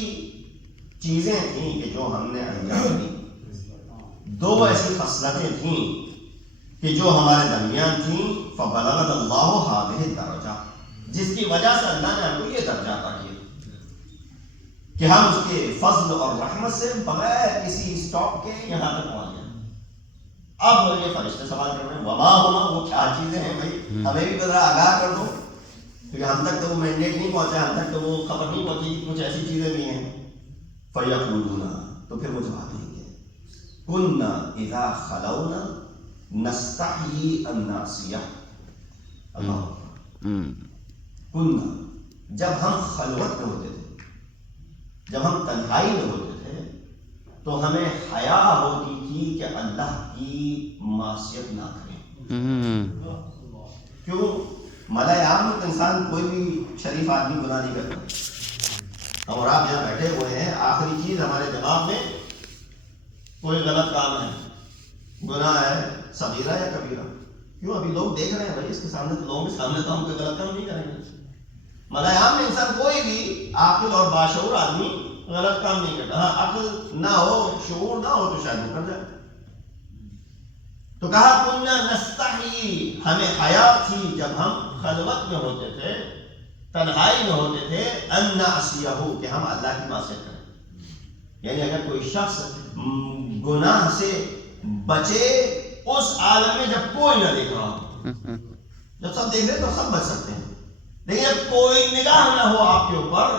چیزیں تھیں کہ جو ہم نے انجام دی. دو ایسی خصلتیں تھیں کہ جو ہمارے درمیان تھیں، فبلغت اللہ ہذہ الدرجہ، جس کی وجہ سے اللہ نے ہم کو یہ درجہ عطا کیا کہ ہم اس کے فضل اور رحمت سے بغیر کسی اسٹاپ کے یہاں تک پہنچ گئے۔ اب یہ فرشتے سوال کر رہے ہیں وما ہما، وہ کیا چیزیں ہیں بھائی، ہمیں بھی ذرا آگاہ کر دو، کیونکہ ہم تک تو وہ مینڈیٹ نہیں پہنچا، ہم تک تو وہ خبر نہیں پہنچی کہ کچھ ایسی چیزیں بھی ہیں۔ فیقولون، تو پھر وہ جواب دیں گے، کنا اذا خلونا نستحیی ان نعصیہ، اللہ کنا، جب ہم خلوت میں ہوتے تھے، جب ہم تنہائی میں ہوتے تھے تو ہمیں حیا ہوتی تھی کہ اللہ کی معصیت نہ کریں۔ کیوں؟ ملائے عام میں انسان کوئی بھی شریف آدمی گناہ نہیں کرتا، ہم اور آپ یہاں بیٹھے ہوئے ہیں، آخری چیز ہمارے دماغ میں کوئی غلط کام ہے، گناہ ہے، صغیرہ یا کبیرہ۔ کیوں؟ ابھی لوگ دیکھ رہے ہیں بھائی اس کے سامنے، تو لوگوں کے سامنے تو ہم کوئی غلط کام نہیں کریں گے۔ ملائے عام میں انسان کوئی بھی عاقل اور باشعور آدمی غلط کام نہیں کرتا، ہاں عقل نہ ہو، شعور نہ ہو تو شاید وہ کر جائے۔ تو کہا کننا نستحی، ہمیں حیا تھی جب ہم خلوت میں ہوتے تھے، تنہائی میں ہوتے تھے، ان نعصیہ، کہ ہم اللہ کی معصیت کریں۔ یعنی اگر کوئی شخص گناہ سے بچے اس عالم میں جب کوئی نہ دیکھ رہا ہو، جب سب دیکھ رہے تو سب بچ سکتے ہیں، لیکن جب کوئی نگاہ نہ ہو آپ کے اوپر،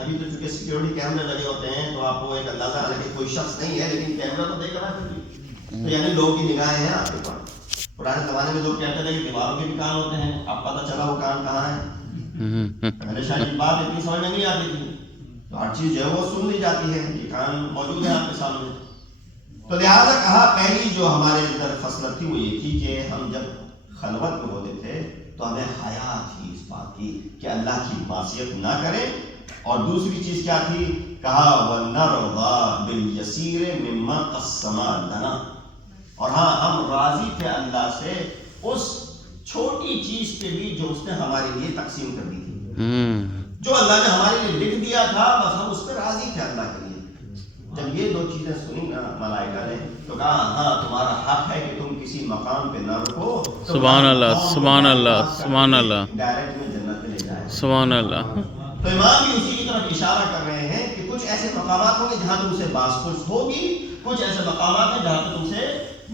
ابھی تو چونکہ سیکیورٹی کیمرے لگے ہوتے ہیں تو آپ کو ایک اندازہ ہے کہ کوئی شخص نہیں ہے لیکن کیمرہ تو دیکھ رہا ہے پھر، تو یعنی لوگوں کی نگاہیں ہیں آپ کے اوپر۔ پرانے زمانے میں لوگ کہتے تھے کہ دیواروں کے بھی کان ہوتے ہیں، اب پتہ چلا وہ کان کہاں ہے۔ پہلے شاید یہ بات اتنی سمجھ میں نہیں آتی تھی، تو ہر چیز جو ہے وہ سن لی جاتی ہے، یہ کان موجود ہے آپ کے سامنے۔ تو لہٰذا کہا پہلی جو ہمارے اندر خصلت تھی وہ یہ تھی کہ ہم جب خلوت میں ہوتے تھے تو ہمیں حیا تھی اس بات کی کہ اللہ کی معصیت نہ کریں، اور دوسری چیز کیا تھی؟ کہا وَنَرْضَى بِالْيَسِيرِ مِمَّا قَسَّمَ لَنَا، اور ہاں ہم راضی تھے اللہ سے اس چھوٹی چیز پہ بھی جو اس نے ہمارے لیے تقسیم کر دی تھی، جو اللہ نے ہمارے لیے لکھ دیا تھا، بس ہم اس پہ راضی تھے اللہ کے لیے۔ جب یہ دو چیزیں سنی نا ملائکہ نے تو کہا ہاں تمہارا حق ہے کہ تم کسی مقام پہ نہ رکو، سبحان اللہ، سبحان اللہ، سبحان اللہ، ڈائریکٹ میں جنت میں لے جائے۔ سبحان اللہ۔ تو امام بھی اسی کی طرف اشارہ کر رہے ہیں کہ کچھ ایسے مقامات ہوں گے جہاں تم سے باز پرس ہوگی، کچھ ایسے مقامات ہیں جہاں تم سے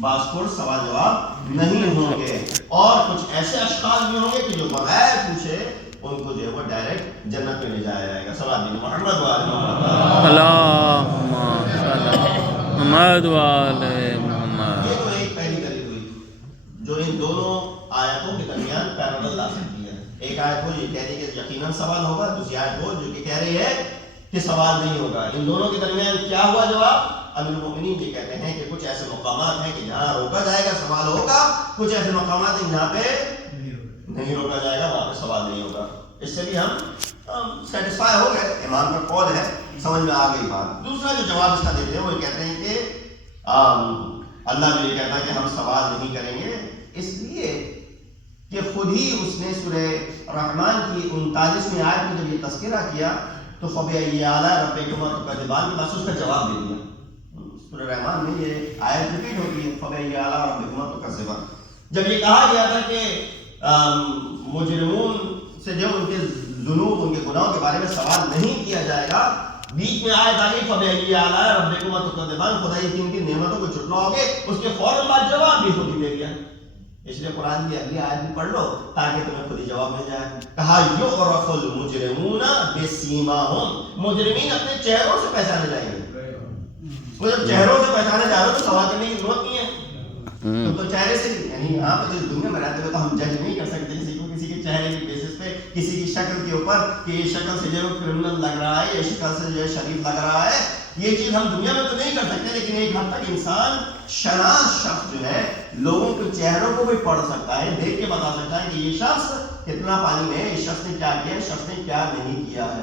باز پرس سوال جواب نہیں ہوں گے، اور کچھ ایسے اشخاص بھی ہوں گے کہ جو بغیر پوچھے ان کو جو ہے وہ ڈائریکٹ جنت میں لے جایا جائے گا۔ صلی اللہ محمد وآل محمد، اللہم صلی محمد وآل محمد۔ یہ تو ایک پہلی دلیل ہوئی جو ان دونوں آیتوں کے درمیان پیرالل لا سکتی ہے۔ ایک آیت وہ یہ کہہ رہی ہے کہ یقیناً سوال ہوگا، دوسری آیت وہ جو کہ کہہ رہی ہے کہ سوال نہیں ہوگا۔ ان دونوں کے درمیان کیا ہوا جواب؟ امیر المومنین یہ کہتے ہیں کہ کچھ ایسے مقامات ہیں کہ جہاں روکا جائے گا سوال ہوگا، کچھ ایسے مقامات ہیں جہاں پہ نہیں روکا جائے گا، وہاں پہ سوال نہیں ہوگا۔ اس سے بھی ہم سیٹسفائی ہو گئے، امام کا قول ہے، سمجھ میں آ گئی بات۔ دوسرا جو جواب اس کا دیتے ہیں وہ کہتے ہیں کہ اللہ بھی یہ کہتا ہے کہ ہم سوال نہیں کریں گے، اس لیے کہ خود ہی اس نے سورہ رحمان کی 39ویں آیت میں جب یہ تذکرہ کیا تو فَبِأَيِّ آلَاءِ رَبِّكُمَا تُكَذِّبَانِ، بس اس کا جواب دے دیا۔ سورہ رحمان میں یہ آیت ریپیٹ ہوتی ہے، فَبِأَيِّ آلَاءِ رَبِّكُمَا تُكَذِّبَانِ۔ جب یہ کہا گیا تھا کہ مجرمون سے جو ان کے ذنوب، ان کے گناہوں کے بارے میں سوال نہیں کیا جائے گا، بیچ میں آیت آ گئی فَبِأَيِّ آلَاءِ رَبِّكُمَا تُكَذِّبَانِ، خدا یہ ان کی نعمتوں کو جھٹلاؤ گے، اس کے فوراً بعد جواب بھی خود ہی دے دیا۔ اس لیے قرآن کی اگلی آیت بھی پڑھ لو تاکہ تمہیں خود ہی جواب مل جائے۔ کہا یعرف المجرمون بسیماہم، مجرمین اپنے چہروں سے پہچانے جائیں گے۔ وہ جب چہروں سے پہچانے جا رہے ہو تو سوال کرنے کی ضرورت نہیں ہے، تم تو چہرے سے، یعنی یہاں پہ اس دنیا میں رہتے ہوئے تو ہم جج نہیں کر سکتے کسی کو کسی کے چہرے کی بیسس پہ، کسی کی شکل کے اوپر کہ یہ شکل سے جو کرمنل لگ رہا ہے، یہ شکل سے جو شریف لگ رہا ہے، یہ چیز ہم دنیا میں تو نہیں کر سکتے، لیکن ایک حد تک انسان شناس شخص جو ہے لوگوں کے چہروں کو بھی پڑھ سکتا ہے، دیکھ کے بتا سکتا ہے کہ یہ شخص کتنا پانی میں ہے، اس شخص نے کیا کیا، اس شخص نے کیا نہیں کیا ہے۔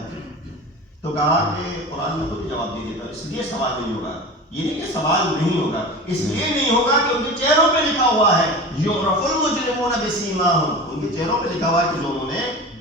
تو کہا کہ قرآن میں خود جواب دے دیتا، اس لیے سوال نہیں ہوگا، یہ نہیں کہ سوال نہیں ہوگا، اس لیے نہیں ہوگا کہ ان کے چہروں پہ لکھا ہوا ہے یعرف المجرمون بسیماہم، ان کے چہروں پہ لکھا ہوا ہے کہ جو انہوں نے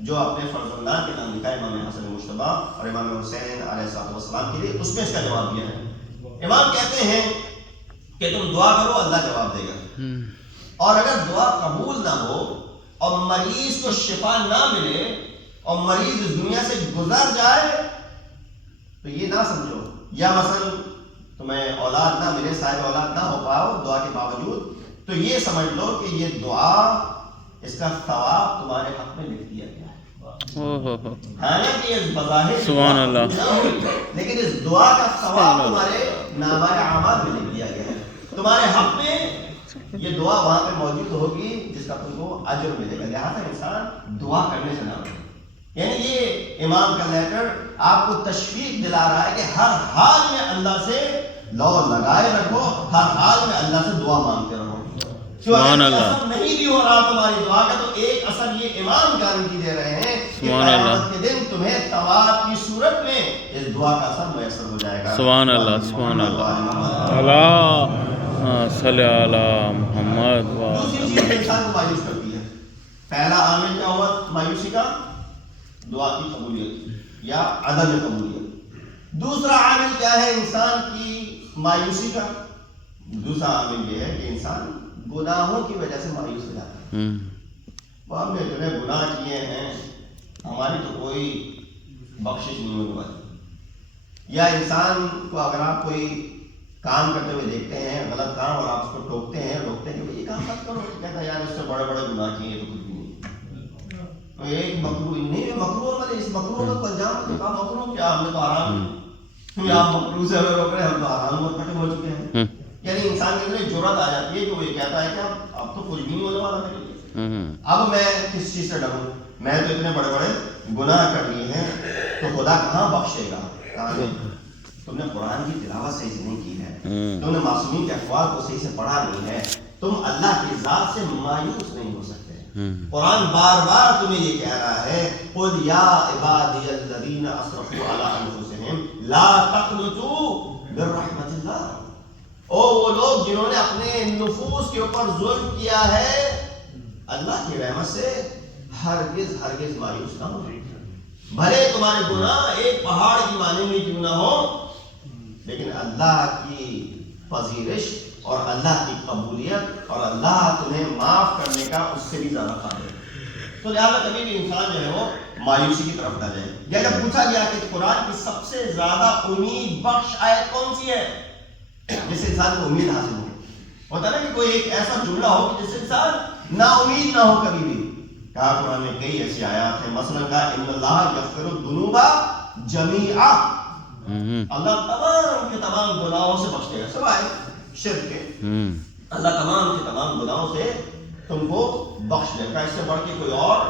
جو اپنے فرزندان کے نام لکھا ہے امام حسن مجتبی اور امام حسین علیہ السلام کے لیے، اس میں اس کا جواب دیا ہے۔ امام کہتے ہیں کہ تم دعا کرو، اللہ جواب دے گا، اور اگر دعا قبول نہ ہو اور مریض کو شفا نہ ملے اور مریض اس دنیا سے گزر جائے تو یہ نہ سمجھو، یا مثلا تمہیں اولاد نہ ملے، صاحب اولاد نہ ہو پاؤ دعا کے باوجود، تو یہ سمجھ لو کہ یہ دعا، اس کا ثواب تمہارے حق میں لکھ دیا گیا ہے۔ حالانکہ اس بظاہر سبحان اللہ، لیکن اس دعا کا ثواب تمہارے نامہ اعمال میں لکھ دیا گیا ہے، تمہارے حق میں یہ دعا وہاں پہ موجود ہوگی جس کا تم کو اجر ملے گا۔ لہٰذا انسان دعا کرنے سے نہ رہے۔ یعنی یہ امام کا لیٹر آپ کو تشویق دلا رہا ہے کہ ہر حال میں اللہ سے لو لگائے رکھو، ہر حال میں اللہ سے دعا مانگتے رہو۔ سبحان اللہ، اثر نہیں بھی ہو رہا تمہاری دعا کا تو ایک اثر یہ امام گارنٹی دے رہے ہیں کہ سبحان اللہ، قیامت کے دن تمہیں ثواب کی صورت میں اس دعا کا اثر میسر ہو جائے گا۔ سبحان اللہ، سبحان اللہ، اللہ صلی علی محمد۔ دوسری چیز انسان کو مایوس کرتی ہے، پہلا عامل کیا ہوا مایوسی کا؟ دعا کی قبولیت یا عدم قبولیت۔ دوسرا عامل کیا ہے انسان کی مایوسی کا؟ دوسرا عامل یہ ہے کہ انسان گناہوں کی وجہ سے مایوس ہو جاتا ہے۔ وہ ہم نے اتنے گناہ کیے ہیں، ہماری تو کوئی بخشش نہیں ہونے والی۔ یا انسان کو اگر آپ کوئی کام کرتے ہوئے دیکھتے ہیں غلط کام اور آپ اس کو ٹوکتے ہیں، روکتے ہیں کہ یہ کام مت کرو، کہتا ہے یار اس سے بڑے بڑے گناہ کیے تو کچھ بھی نہیں۔ تو ایک مکروہ نہیں، مکروہ والے اس مکروہ کا انجام تو کہا مکروہ کیا، ہم نے تو آرام، آپ مکروہ سے ہمیں روک رہے ہیں، ہم تو آرام اور ختم ہو چکے ہیں۔ یعنی انسان کے اندر جرأت آ جاتی ہے کہ وہ یہ کہتا ہے کہ اب تو کچھ بھی نہیں ہونے والا میرے لیے، اب میں کس چیز سے ڈروں، میں تو اتنے بڑے بڑے گناہ کر لیے ہیں تو خدا کہاں بخشے گا؟ کہاں نہیں؟ تم نے قرآن کی تلاوت صحیح سے نہیں کی ہے، تم نے معصومین کے اقوال کو صحیح سے پڑھا نہیں ہے، تم اللہ کی ذات سے مایوس نہیں ہو سکتے۔ قرآن بار بار تمہیں یہ کہہ رہا ہے قل یا عبادی الذین اسرفوا علی انفسہم لا تقنطوا من رحمت اللہ، او وہ لوگ جنہوں نے اپنے نفوس کے اوپر ظلم کیا ہے، اللہ کی رحمت سے ہرگز ہرگز مایوس نہ ہو۔ بھلے تمہارے گناہ ایک پہاڑ کی مانند ہی کیوں نہ ہو، لیکن اللہ کی پذیرش اور اللہ کی قبولیت اور اللہ تمہیں معاف کرنے کا اس سے بھی زیادہ قابل ہے۔ تو لہٰذا کبھی بھی انسان جو ہے وہ مایوسی کی طرف نہ جائے۔ یا جب پوچھا گیا کہ قرآن کی سب سے زیادہ امید بخش آیت کون سی ہے جس سے انسان کو امید حاصل ہو، ہوتا ہے نا کہ کوئی ایک ایسا جملہ ہو کہ جس سے انسان نا امید نہ ہو کبھی بھی۔ کہا قرآن میں کئی ایسی آیات ہیں، مثلا کہا ان اللہ یغفر الذنوب جمیعا، اللہ تمام کے تمام گناہوں سے بخش دے گا سوائے شرک کے، اللہ تمام کے تمام گناہوں سے تم کو بخش دے گا۔ اس سے بڑھ کے کوئی اور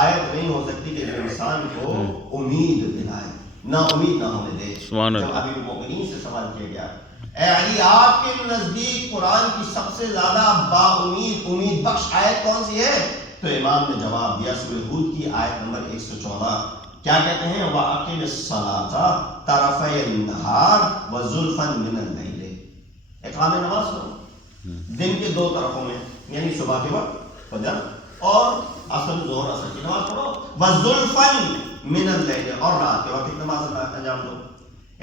آیت نہیں ہو سکتی کہ جو انسان کو امید دلائے، نا امید نہ ہونے دے۔ جب ابھی مومنین سے سوال کیا گیا اے علی آپ کے نزدیک قرآن کی سب سے زیادہ با امید بخش آیت کون سی ہے، تو امام نے جواب دیا سورہ ہود کی آیت نمبر 114۔ کیا کہتے ہیں وَأَقِمِ الصَّلَاةَ طَرَفَيِ النَّهَارِ وَزُلْفًا مِنَ اللَّيْلِ، اقامِ نماز کرو دن کے دو طرفوں میں، یعنی صبح کے وقت فجر اور عصر ظہر اثر کی نماز پڑھو، وَزُلْفًا مِنَ اللَّيْلِ اور رات کے وقت ایک نماز انجام دو۔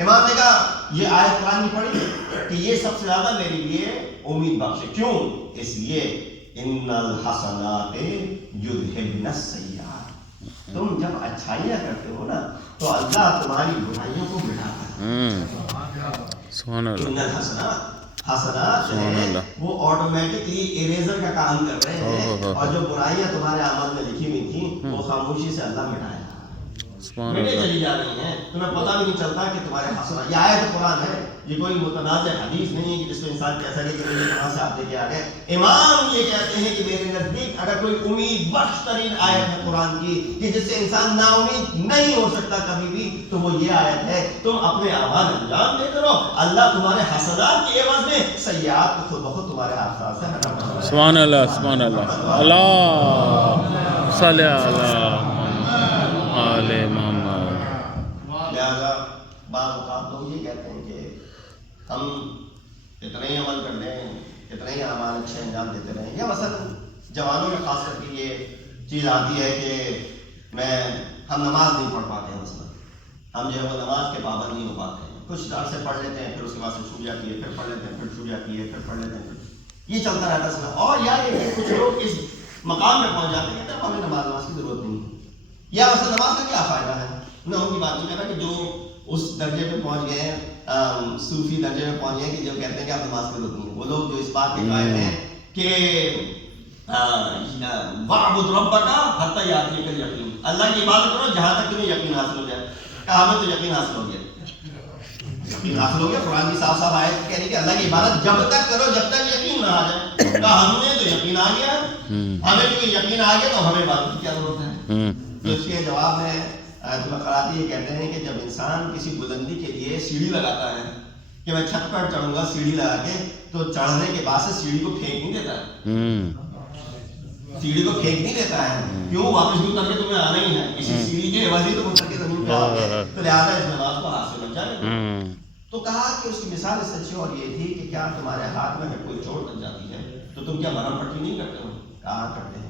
امام نے کہا یہ آیت قرآن کی پڑھی کہ یہ سب سے زیادہ میرے لیے امید بخش ہے، کیوں؟ اس لیے ان الحسنات یذہبن السیئات، تم جب اچھائیاں کرتے ہو نا تو اللہ تمہاری برائیوں کو مٹاتا ہے۔ سبحان اللہ، ان الحسنات، حسنات ہے وہ آٹومیٹکلی اریزر کا کام کر رہے ہیں، اور جو برائیاں تمہارے اعمال میں لکھی ہوئی تھیں وہ خاموشی سے اللہ مٹائے مٹے چلی جا رہی ہیں، تمہیں پتہ بھی نہیں چلتا کہ تمہارے حسنات۔ یہ آیت قرآن ہے، یہ کوئی متنازع حدیث نہیں ہے کہ جس میں انسان کہہ سکے کہ مجھے کہاں سے آپ لے کے آ گئے۔ امام یہ کہتے ہیں کہ میرے نزدیک اگر کوئی امید بخش ترین آیت ہے قرآن کی کہ جس سے انسان نا امید نہیں ہو سکتا کبھی بھی، تو وہ یہ آیت ہے تم اپنے اعمال انجام دیتے رہو، اللہ تمہارے حسنات کے عوض میں سیئات کو خود بخود تمہارے آس سے ہٹا دے گا۔ سبحان اللہ، سبحان اللہ، اللہ صلی علی آل محمد۔ لہذا بعض اوقات لوگ یہ کہتے ہیں کہ ہم اتنے ہی عمل کر لیں، اتنے ہی اعمال اچھے انجام دیتے رہیں، یا مثلا جوانوں میں خاص کر کے یہ چیز آتی ہے کہ ہم نماز نہیں پڑھ پاتے ہیں، مثلا ہم جو ہے وہ نماز کے پابند نہیں ہو پاتے ہیں، کچھ عرصے پڑھ لیتے ہیں، پھر اس کے بعد سے چھوٹ جاتی ہے، پھر پڑھ لیتے ہیں، پھر چھوٹ جاتی ہے، پھر پڑھ لیتے ہیں، یہ چلتا رہتا ہے سب. اور یا یہ کہ کچھ لوگ اس مقام پہ پہنچ جاتے ہیں کہ اب ہمیں نماز کی ضرورت نہیں ہے، یا مثلا نماز کا کیا فائدہ ہے. میں ان کی بات نہیں کر رہا کہ جو اس درجے پہ پہنچ گئے ہیں، صوفی درجے میں پہنچ گئے ہیں کہ جو کہتے ہیں کہ اب نماز کی ضرورت نہیں ہے. وہ لوگ جو اس بات کے قائل ہیں کہ وَاعْبُدْ رَبَّكَ حَتَّى يَأْتِيَكَ الْيَقِينُ، اللہ کی عبادت کرو جہاں تک تمہیں یقین حاصل ہو جائے. کہا ہمیں تو یقین حاصل ہو گیا، یقین حاصل ہو گیا. قرآن کی صاف صاف آیت کہہ رہی کہ اللہ کی عبادت جب تک کرو جب تک یقین نہ آ جائے. کہا ہم نے تو یقین آ گیا، ہمیں جو یقین آ گیا تو ہمیں عبادت کی کیا ضرورت ہے. تو اس کے جواب میں قراتی یہ کہتے ہیں کہ جب انسان کسی بلندی کے لیے سیڑھی لگاتا ہے کہ میں چھت پر چڑھوں گا سیڑھی لگا کے، تو چڑھنے کے بعد سے سیڑھی کو پھینک نہیں دیتا ہے، سیڑھی کو پھینک نہیں دیتا ہے. کیوں؟ واپس بھی اتر کے تمہیں آنا ہی ہے، اسی سیڑھی کے عوض ہی تم اتر کے زمین پہ آؤ گے، تو لہٰذا اس نماز کو ہاتھ سے بچ جائے. تو کہا کہ اس کی مثال اس سے اچھی اور یہ تھی کہ کیا تمہارے ہاتھ میں اگر کوئی چوٹ لگ جاتی ہے تو تم کیا مرہم پٹی نہیں کرتے ہو؟ کہا کرتے ہیں.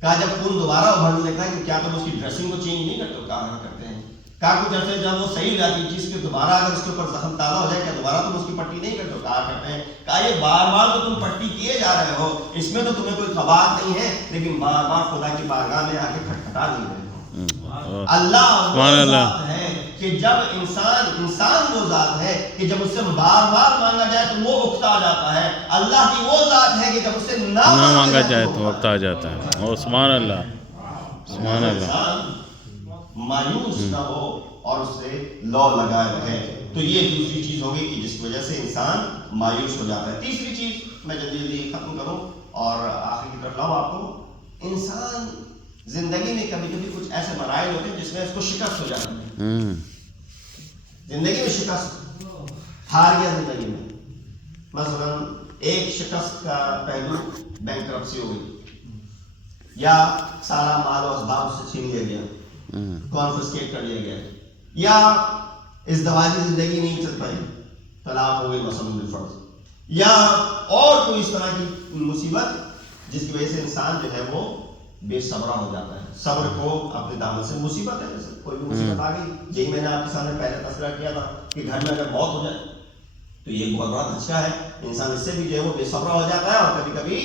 کہا جب خون دوبارہ ابھرنے لگتا ہے کہ کیا تم اس کی ڈریسنگ کو چینج نہیں کرتے ہو؟ کہا کرتے ہیں. کہا کچھ عرصے جب وہ صحیح جاتی چیز کے دوبارہ اگر اس کے اوپر زخم تازہ ہو جائے کیا دوبارہ تم اس کی پٹی نہیں کرتے ہو؟ کہا کرتے ہیں. کہا یہ بار بار تو تم پٹی کیے جا رہے ہو، اس میں تو تمہیں کوئی خباثت نہیں ہے، لیکن بار بار خدا کی بارگاہ میں آ کے کھٹکھٹا نہیں رہے ہو. اللہ وہ ذات ہے کہ جب انسان وہ ذات ہے کہ جب اس سے بار بار مانگا جائے تو وہ اکتا جاتا ہے. اللہ کی وہ ذات ہے کہ جب اس سے نہ مانگا جائے تو اکتا جاتا ہے. سبحان اللہ، سبحان اللہ. مایوس نہ ہو اور اس سے لو لگائے رہے. تو یہ دوسری چیز ہوگی کہ جس کی وجہ سے انسان مایوس ہو جاتا ہے. تیسری چیز میں جلدی جلدی ختم کروں اور آخر کی طرف لاؤں آپ کو. انسان زندگی میں کبھی کبھی کچھ ایسے مراحل ہوتے ہیں جس میں اس کو شکست ہو جاتی ہے. زندگی میں شکست، ہار گیا زندگی میں. مثلا ایک شکست کا پہلو بینکرپسی ہو گئی، یا سارا مال و اسباب اس سے چھین لیا گیا، کانفسکیٹ کر لیا گیا، یا ازدواجی زندگی نہیں چل پائی، طلاق ہو گئی مثلا بالفرض، یا اور کوئی اس طرح کی مصیبت جس کی وجہ سے انسان جو ہے وہ بے صبرا ہو جاتا ہے. صبر کو اپنے دامن سے، مصیبت ہے جیسے کوئی بھی مصیبت آ گئی، یہی میں نے آپ کے سامنے پہلے تذکرہ کیا تھا کہ گھر میں اگر موت ہو جائے تو یہ بہت بڑا دھچکا ہے. انسان اس سے بھی جو ہے وہ بے صبرا ہو جاتا ہے، اور کبھی کبھی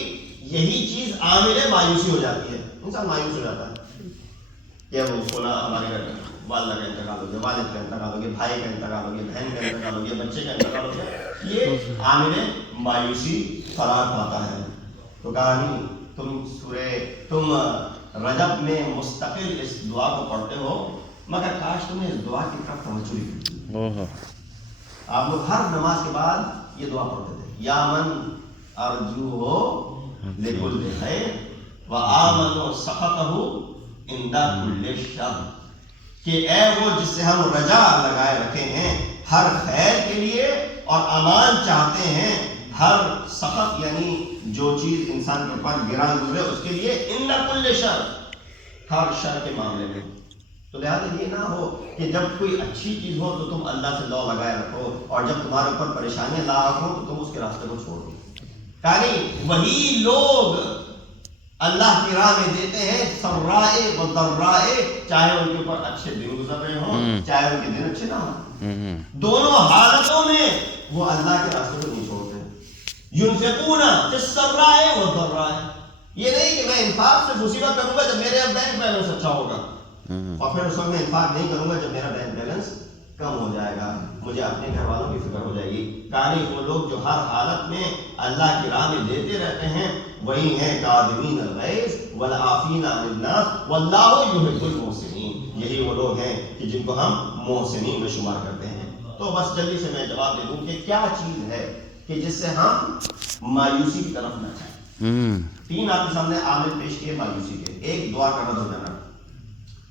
یہی چیز عامل مایوسی ہو جاتی ہے. انسان مایوس ہو جاتا ہے کہ وہ فلاں ہمارے گھر میں والدہ کا انتقال ہو گیا، والد کا انتقال ہو گیا، بھائی کا انتقال ہو گیا، بہن کا انتقال ہو گیا، بچے کا انتقال ہو گیا. یہ عامل مایوسی قرار پاتا ہے. تو کہا نہیں، تم رجب میں مستقل اس دعا کو پڑھتے ہو، مگر کاش تمہیں اس دعا کی طرف توجہ کرتی. آپ لوگ ہر نماز کے بعد یہ دعا پڑھتے تھے، یا من ارجوہ لکل خیر وآمن سخطہ عند کل شر، کہ اے وہ جس سے ہم رجا لگائے رکھے ہیں ہر خیر کے لیے اور امان چاہتے ہیں ہر سخط یعنی جو چیز انسان کے پاس گرا گزرے اس کے لیے، عند کل شر، ہر شر کے معاملے میں. تو لہٰذا یہ نہ ہو کہ جب کوئی اچھی چیز ہو تو تم اللہ سے لو لگائے رکھو، اور جب تمہارے اوپر پریشانیاں لاحق ہوں تو تم اس کے راستے کو چھوڑ دو. یعنی وہی لوگ اللہ کی راہ میں دیتے ہیں سرائے و ضرائے، چاہے ان کے اوپر اچھے دن گزر رہے ہوں چاہے ان کے دن اچھے نہ ہوں، دونوں حالتوں میں وہ اللہ کے راستے کو نہیں چھوڑتے. ينفقون فی السرائے و ضرائے، یہ نہیں کہ میں انفاق سے مصیبت کروں گا جب میرے بینک بیلنس اچھا ہوگا، اور پھر اس وقت میں انفاق نہیں کروں گا جب میرا بینک بیلنس کم ہو جائے گا، مجھے اپنے گھر والوں کی فکر ہو جائے گی. کہانی وہ لوگ جو ہر حالت میں اللہ کی راہ میں دیتے رہتے ہیں وہی ہیں کاظمین الغیظ والعافین عن الناس واللہ یحب المحسنین. یہی وہ لوگ ہیں کہ جن کو ہم محسنین میں شمار کرتے ہیں. تو بس جلدی سے میں جواب دے دوں کہ کیا چیز ہے کہ جس سے ہم مایوسی کی طرف نہ جائیں. 3 آپ کے سامنے عامل پیش کیے مایوسی کے. ایک دعا کا رد ہو جانا،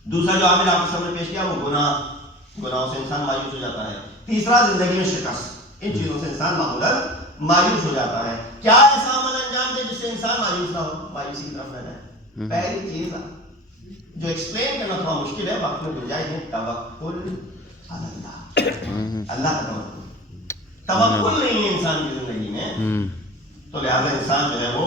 دوسرا جو عامل آپ کے سامنے پیش کیا وہ گناہوں سے انسان مایوس ہو جاتا ہے، تیسرا زندگی میں شکست. ان چیزوں سے انسان معمولاً مایوس ہو جاتا ہے. کیا ایسا عمل انجام دے جس سے انسان مایوس نہ ہو، مایوسی کی طرف نہ جائے؟ پہلی چیز جو ایکسپلین کرنا تھوڑا مشکل ہے، وقت میں گنجائش ہے، توکل علی اللہ. اللہ کا توکل نہیں ہے انسان کی زندگی میں، تو لہٰذا انسان جو ہے وہ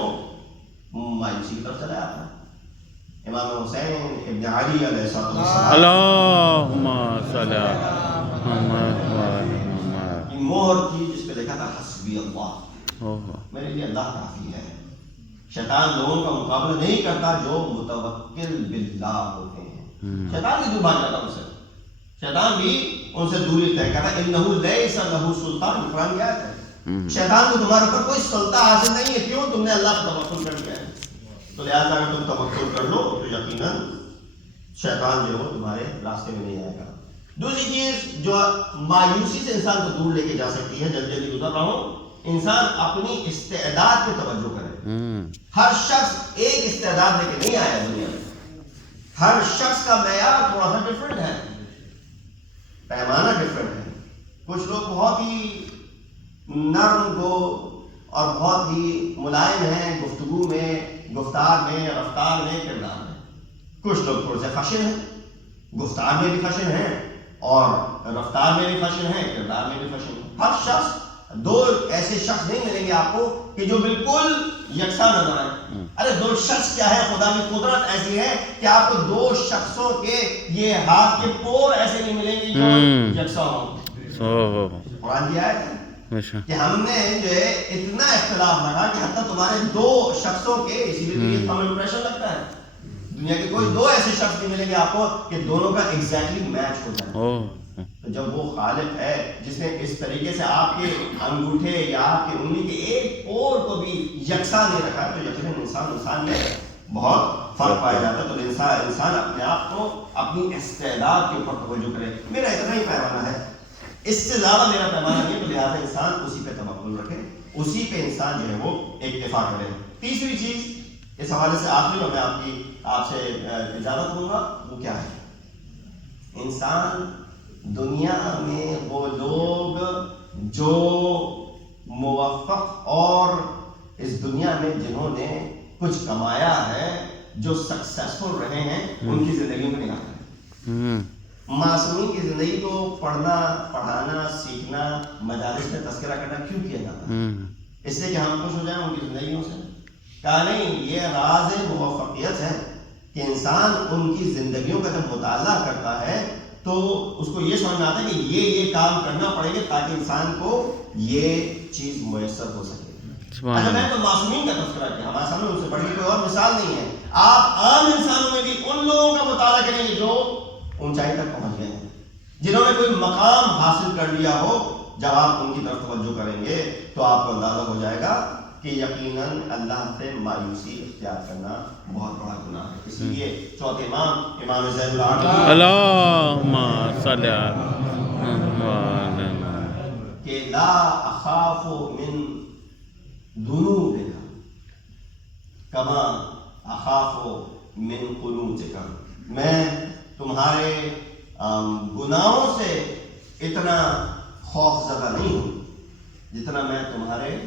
مایوسی کی طرف چلا جاتا ہے. امام حسین ابن علی علیہ السلام اللہم صلی علی محمد وعلی محمد. کی مہر تھی جس پہ لکھا تھا حسبی اللہ، میرے لیے اللہ کافی ہے. شیطان لوگوں کا مقابلہ نہیں کرتا جو متوکل باللہ ہوتے ہیں. شیطان بھی دور بھاگ جاتا ان سے، شیطان بھی ان سے دوری طے کرتا ہے. انہ لیس لہ سلطان، قرآن کی آیت ہے. شیطان کو تمہارے اوپر کوئی سلطہ حاصل نہیں ہے. کیوں؟ تم نے اللہ پر توکل کر لیا ہے. تو لہٰذا اگر تم توکل کر لو تو یقیناً شیطان جو ہے وہ تمہارے راستے میں نہیں آئے گا. دوسری چیز جو مایوسی سے انسان کو دور لے کے جا سکتی ہے، جلدی جلدی گزر رہا ہوں، انسان اپنی استعداد پہ توجہ کرے. ہر شخص ایک استعداد لے کے نہیں آیا دنیا میں. ہر شخص کا معیار تھوڑا سا ڈفرینٹ ہے، پیمانہ ڈفرینٹ ہے. کچھ لوگ بہت ہی نرم گو اور بہت ہی ملائم ہیں گفتگو میں، گفتار میں، رفتار میں، کردار میں. کچھ لوگ تھوڑے سے خشن ہیں، گفتار میں بھی خشن ہیں اور رفتار میں بھی خشن ہیں، کردار میں بھی خشن ہیں. ہر شخص، دو ایسے شخص نہیں ملیں گے آپ کو کہ جو بالکل یکساں نظر آئے. ارے دو شخص کیا ہے، خدا کی قدرت ایسی ہے کہ آپ کو دو شخصوں کے یہ ہاتھ کے پور ایسے نہیں ملیں گے جو یکساں ہوں. قرآن کی آیت ہے کہ ہم نے جو ہے اتنا اختلاف رکھا کہ حتیٰ تمہارے دو شخصوں کے، اسی لیے یہ ہمیں امپریشن لگتا ہے. دنیا کے کوئی دو ایسے شخص نہیں ملیں گے آپ کو کہ دونوں کا ایگزیکٹلی میچ ہو جائے. تو جب وہ خالق ہے جس نے اس طریقے سے آپ کے انگوٹھے یا آپ کی انگلی کے ایک پور کو بھی یکساں نہیں رکھا تو یقیناً انسان میں بہت فرق پایا جاتا ہے. تو انسان اپنے آپ کو اپنی استعداد کے اوپر توجہ کرے. میرا اتنا ہی پیمانہ ہے، اس سے زیادہ میرا پیمانہ نہیں، تو لہٰذا انسان اسی پہ توکل رکھے، اسی پہ انسان جو ہے وہ اکتفا کرے. تیسری چیز اس حوالے سے آخری میں آپ سے اجازت دوں گا، وہ کیا ہے؟ انسان دنیا میں وہ لوگ جو موفق اور اس دنیا میں جنہوں نے کچھ کمایا ہے، جو سکسیسفل رہے ہیں، ان کی زندگیوں میں نگاہ کریں. معصومین کی زندگی کو پڑھنا، پڑھانا، سیکھنا، مجالس میں تذکرہ کرنا کیوں کیا جاتا ہے؟ اس لیے کہ ہم خوش ہو جائیں ان کی زندگیوں سے؟ کہا نہیں، یہ راز موفقیت ہے کہ انسان ان کی زندگیوں کا جب مطالعہ کرتا ہے تو اس کو یہ سمجھ میں آتا ہے کہ یہ کام کرنا پڑے گا تاکہ انسان کو یہ چیز میسر ہو سکے. اچھا، میں تو معصومین کا تذکرہ کیا، ہمارے سامنے ان سے بڑی کوئی اور مثال نہیں ہے. آپ عام انسانوں میں بھی ان لوگوں کا مطالعہ کریں گے جو اونچائی تک پہنچ گئے ہیں، جنہوں نے کوئی مقام حاصل کر لیا ہو. جب آپ ان کی طرف توجہ کریں گے تو آپ کو اندازہ ہو جائے گا کہ یقیناً اللہ سے مایوسی اختیار کرنا بہت بڑا گناہ ہے. اس لیے چوتھے امام زین العابدین اللہم صلی علی کہ لا اخاف من ذنوبک کما اخاف من قنوتک، میں تمہارے گناہوں سے اتنا خوف زدہ نہیں ہوں جتنا میں تمہارے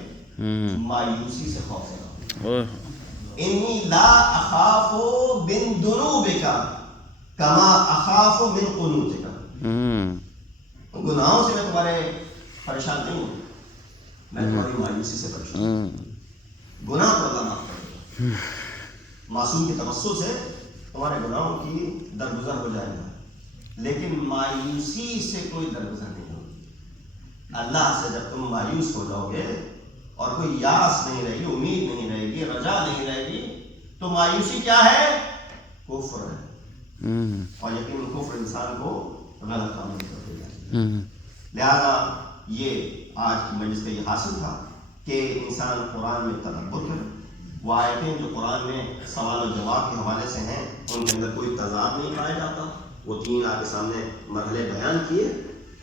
مایوسی سے خوف زدہ ہوں. انی لا اخاف من ذنوبک کما اخاف من قنوتک، گناہوں سے میں تمہارے پریشان نہیں ہوں، میں تمہاری مایوسی سے پریشان ہوں. گناہ تو اللہ معاف کرے گا، معصوم کی توسل سے تمہارے گناہوں کی درگزر ہو جائے گا، لیکن مایوسی سے کوئی درگزر نہیں ہوگی. اللہ سے جب تم مایوس ہو جاؤ گے اور کوئی یاس نہیں رہے گی، امید نہیں رہے گی، رجا نہیں رہے گی، تو مایوسی کیا ہے؟ کفر ہے. اور یقین کفر انسان کو غلط کام نہیں کر دے گا. لہذا یہ آج کی مجلس کا یہ حاصل تھا کہ انسان قرآن میں تدبر کرے. وہ آیتیں جو قرآن میں سوال و جواب کے حوالے سے ہیں ان کے اندر کوئی تضاد نہیں پایا جاتا. وہ 3 آپ کے سامنے مرحلے بیان کیے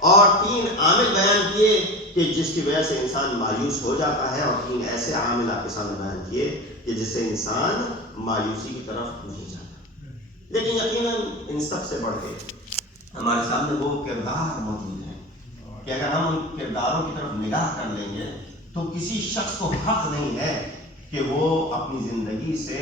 اور 3 عامل بیان کیے کہ جس کی وجہ سے انسان مایوس ہو جاتا ہے، اور 3 ایسے عامل آپ کے سامنے بیان کیے کہ جس سے انسان مایوسی کی طرف نہیں جاتا. لیکن یقیناً ان سب سے بڑھ کے ہمارے سامنے وہ کردار موجود ہیں کہ اگر ہم ان کرداروں کی طرف نگاہ کر لیں گے تو کسی شخص کو حق نہیں ہے کہ وہ اپنی زندگی سے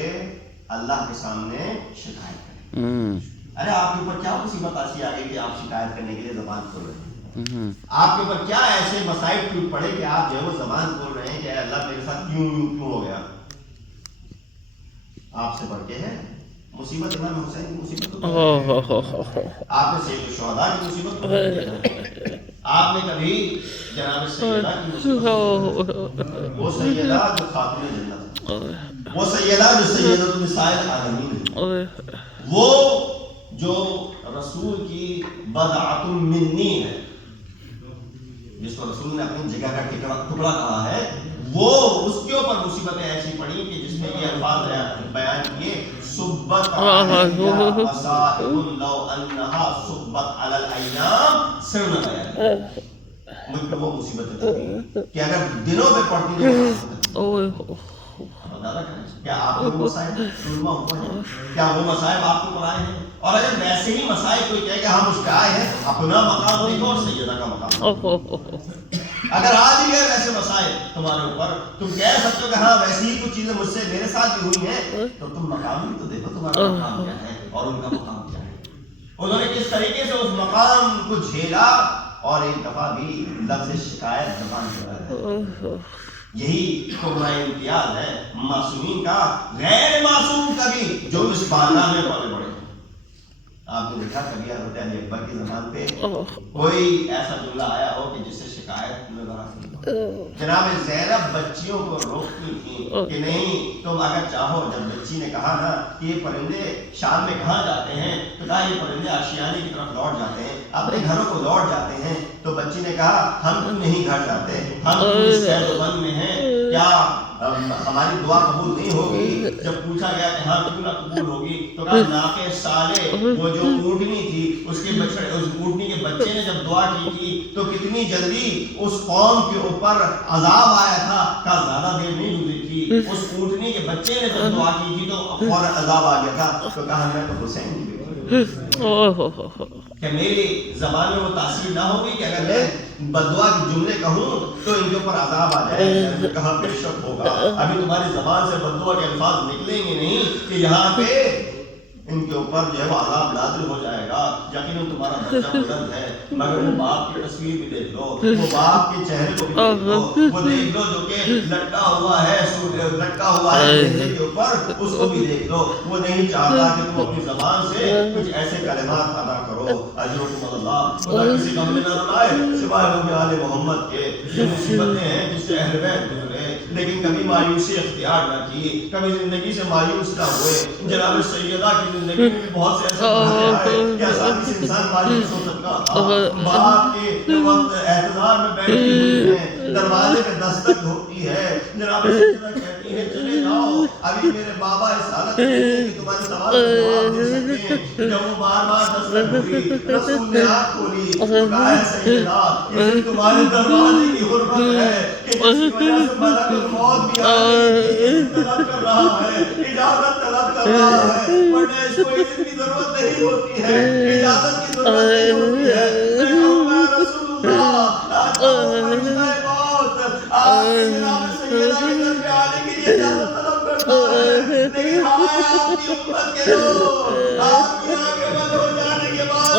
اللہ کے سامنے شکایت کرے. ارے آپ کے اوپر کیا مصیبت ایسی آ گئی کہ آپ شکایت کرنے کے لیے زبان کھول رہے ہیں؟ آپ کے اوپر کیا ایسے مصائب ٹوٹ پڑے کہ آپ جو ہے وہ زبان کھول رہے ہیں کہ اے اللہ میرے ساتھ کیوں ہو گیا؟ آپ سے بڑھ کے ہے مصیبت امام حسین کی مصیبت تو آپ نے سید الشہداء کی مصیبت کو دیکھا، آپ نے کبھی جناب سیدہ کی مصیبت، وہ سیدہ جو خاتون جنت، وہ سیدہ جو سیدۃ النساء العالمین، وہ جو رسول کی بضعۃ منی ہے، جس کو رسول نے اپنی جگہ کا ٹکڑا کہا ہے، وہ اس کے اوپر مصیبتیں ایسی پڑی کہ جس میں یہ الفاظ بیان کیے، سبت علیہ مصائب لو انہا سبت علی الایام سرن بیان، مجھ پر وہ مصیبتیں تھی کہ اگر دنوں پہ پڑتی تو کیا آپ کو مسائب علماء ہوئے ہیں؟ کیا وہ مسائب آپ کو پر آئے ہیں؟ اور اگر ویسے ہی مسائب کوئی کہے کہ ہم اس پہ آئے ہیں، اپنا مقام دیکھو اور سیدہ کا مقام، اگر آج بھی ہے ویسے مسائل تمہارے اوپر، تم کہہ سکتے ہو کہ ہاں ویسی ہی کچھ چیزیں مجھ سے میرے ساتھ بھی ہوئی ہیں، تو تم مقام بھی تو دیکھو تمہارا مقام کیا ہے اور ان کا مقام کیا ہے، انہوں نے کس طریقے سے اس مقام کو جھیلا، اور ایک دفعہ بھی لفظ شکایت زبان پر آیا۔ یہی تو ہمارا امتیاز ہے معصومین کا، غیر معصوم کا بھی جو اس بارگاہ میں پلے بڑے ہیں۔ آپ نے دیکھا کبھی حضرت علی اکبر کی زبان پہ کوئی ایسا جملہ آیا ہو کہ جس سے شکایت نظر آتی ہو؟ جناب زینب بچیوں کو روکتی تھی کہ نہیں تم اگر چاہو، جب بچی نے کہا نا کہ یہ پرندے شام میں کہاں جاتے ہیں، تو کہا یہ پرندے آشیانے کی طرف لوٹ جاتے ہیں، اپنے گھروں کو لوٹ جاتے ہیں، تو بچی نے کہا ہم کیوں نہیں گھر جاتے، ہم اس قید و بند میں ہیں، کیا ہماری دعا قبول نہیں ہوگی؟ جب پوچھا گیا کہ ہاں کیوں نہ قبول ہوگی، تو کہا ناقہ صالح، وہ جو اونٹنی تھی، اس کے بچڑے، اس اونٹنی کے بچے نے جب دعا کی تھی تو کتنی جلدی اس قوم کے اوپر عذاب آیا تھا، کہا زیادہ دیر نہیں گزری تھی، اس اونٹنی کے بچے نے جب دعا کی تھی تو فوراً عذاب آ گیا تھا، تو کہا میں تو حسین کی بیٹی کہ میری زبان میں وہ تاثیر نہ ہوگی کہ اگر میں بددعا کے جملے کہوں تو ان کے اوپر عذاب آ جائے۔ میں نے کہا بے شک ہوگا، ابھی تمہاری زبان سے بددعا کے الفاظ نکلیں گے نہیں کہ یہاں پہ ان کے اوپر جو ہے وہ عذاب نازل ہو جائے گا، یقیناً تمہارا بچہ بلند ہے، مگر وہ باپ کی تصویر بھی دیکھ لو، وہ باپ کے چہرے کو بھی دیکھ لو، وہ دیکھ لو جو کہ لٹکا ہوا ہے چہرے کے اوپر، اس کو بھی دیکھ لو، وہ نہیں چاہتا کہ تم اپنی زبان سے کچھ ایسے کلمات ادا کرو، اجرکم اللہ، خدا کسی غم میں نہ رلائے سوائے غم آل محمد کے۔ یہ مصیبتیں ہیں جس سے اہل بیت گزرے لیکن کبھی مایوسی اختیار نہ کی، کبھی زندگی سے مایوس نہ ہوئے۔ جناب سیدہ کی زندگی میں بھی بہت سے ایسے مرحلے آئے کہ آسانی سے انسان مایوس ہو سکتا تھا، باپ کے وقت احتضار میں بیٹھی ہوئی ہیں، دروازے میں دستک ہوتی ہے، جناب سیدہ کہتی ہے چلے جاؤ، ابھی میرے بابا اس حالت میں نہیں کہ تمہارے سوال کا جواب دے سکیں۔ جب وہ بار بار دستک ہوئی، رسول نے آنکھ کھولی، کہا ہے سیدہ یہ تمہارے دروازے کی حرمت ہے کہ جس کی وجہ سے ملک الموت بھی طلب کر رہا ہے، اجازت طلب کر رہا ہے، ورنہ اس کو اذن کی ضرورت نہیں ہوتی ہے، اجازت کی ضرورت نہیں ہوتی ہے۔ میں کہوں گا رسول اللہ آج فرشتہ موت آپ کی جناب سیدہ کی طرف پہ آنے کے لیے اجازت طلب کرتا ہے، لیکن ہائے آپ کی امت کے لوگ، آپ کی آنکھیں بند ہو جانے کے بعد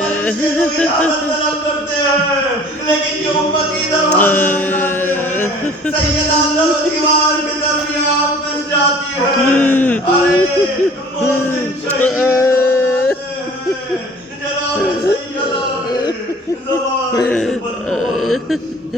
فرشتے تو اجازت طلب کرتے ہیں لیکن جو امت کی دروازے بجاتے ہیں، سیدہ در و دیوار کے درمیان پھنس جاتی ہے، ارے محسن شہید جناب سیدہ نے زبان سے بددعا اللہ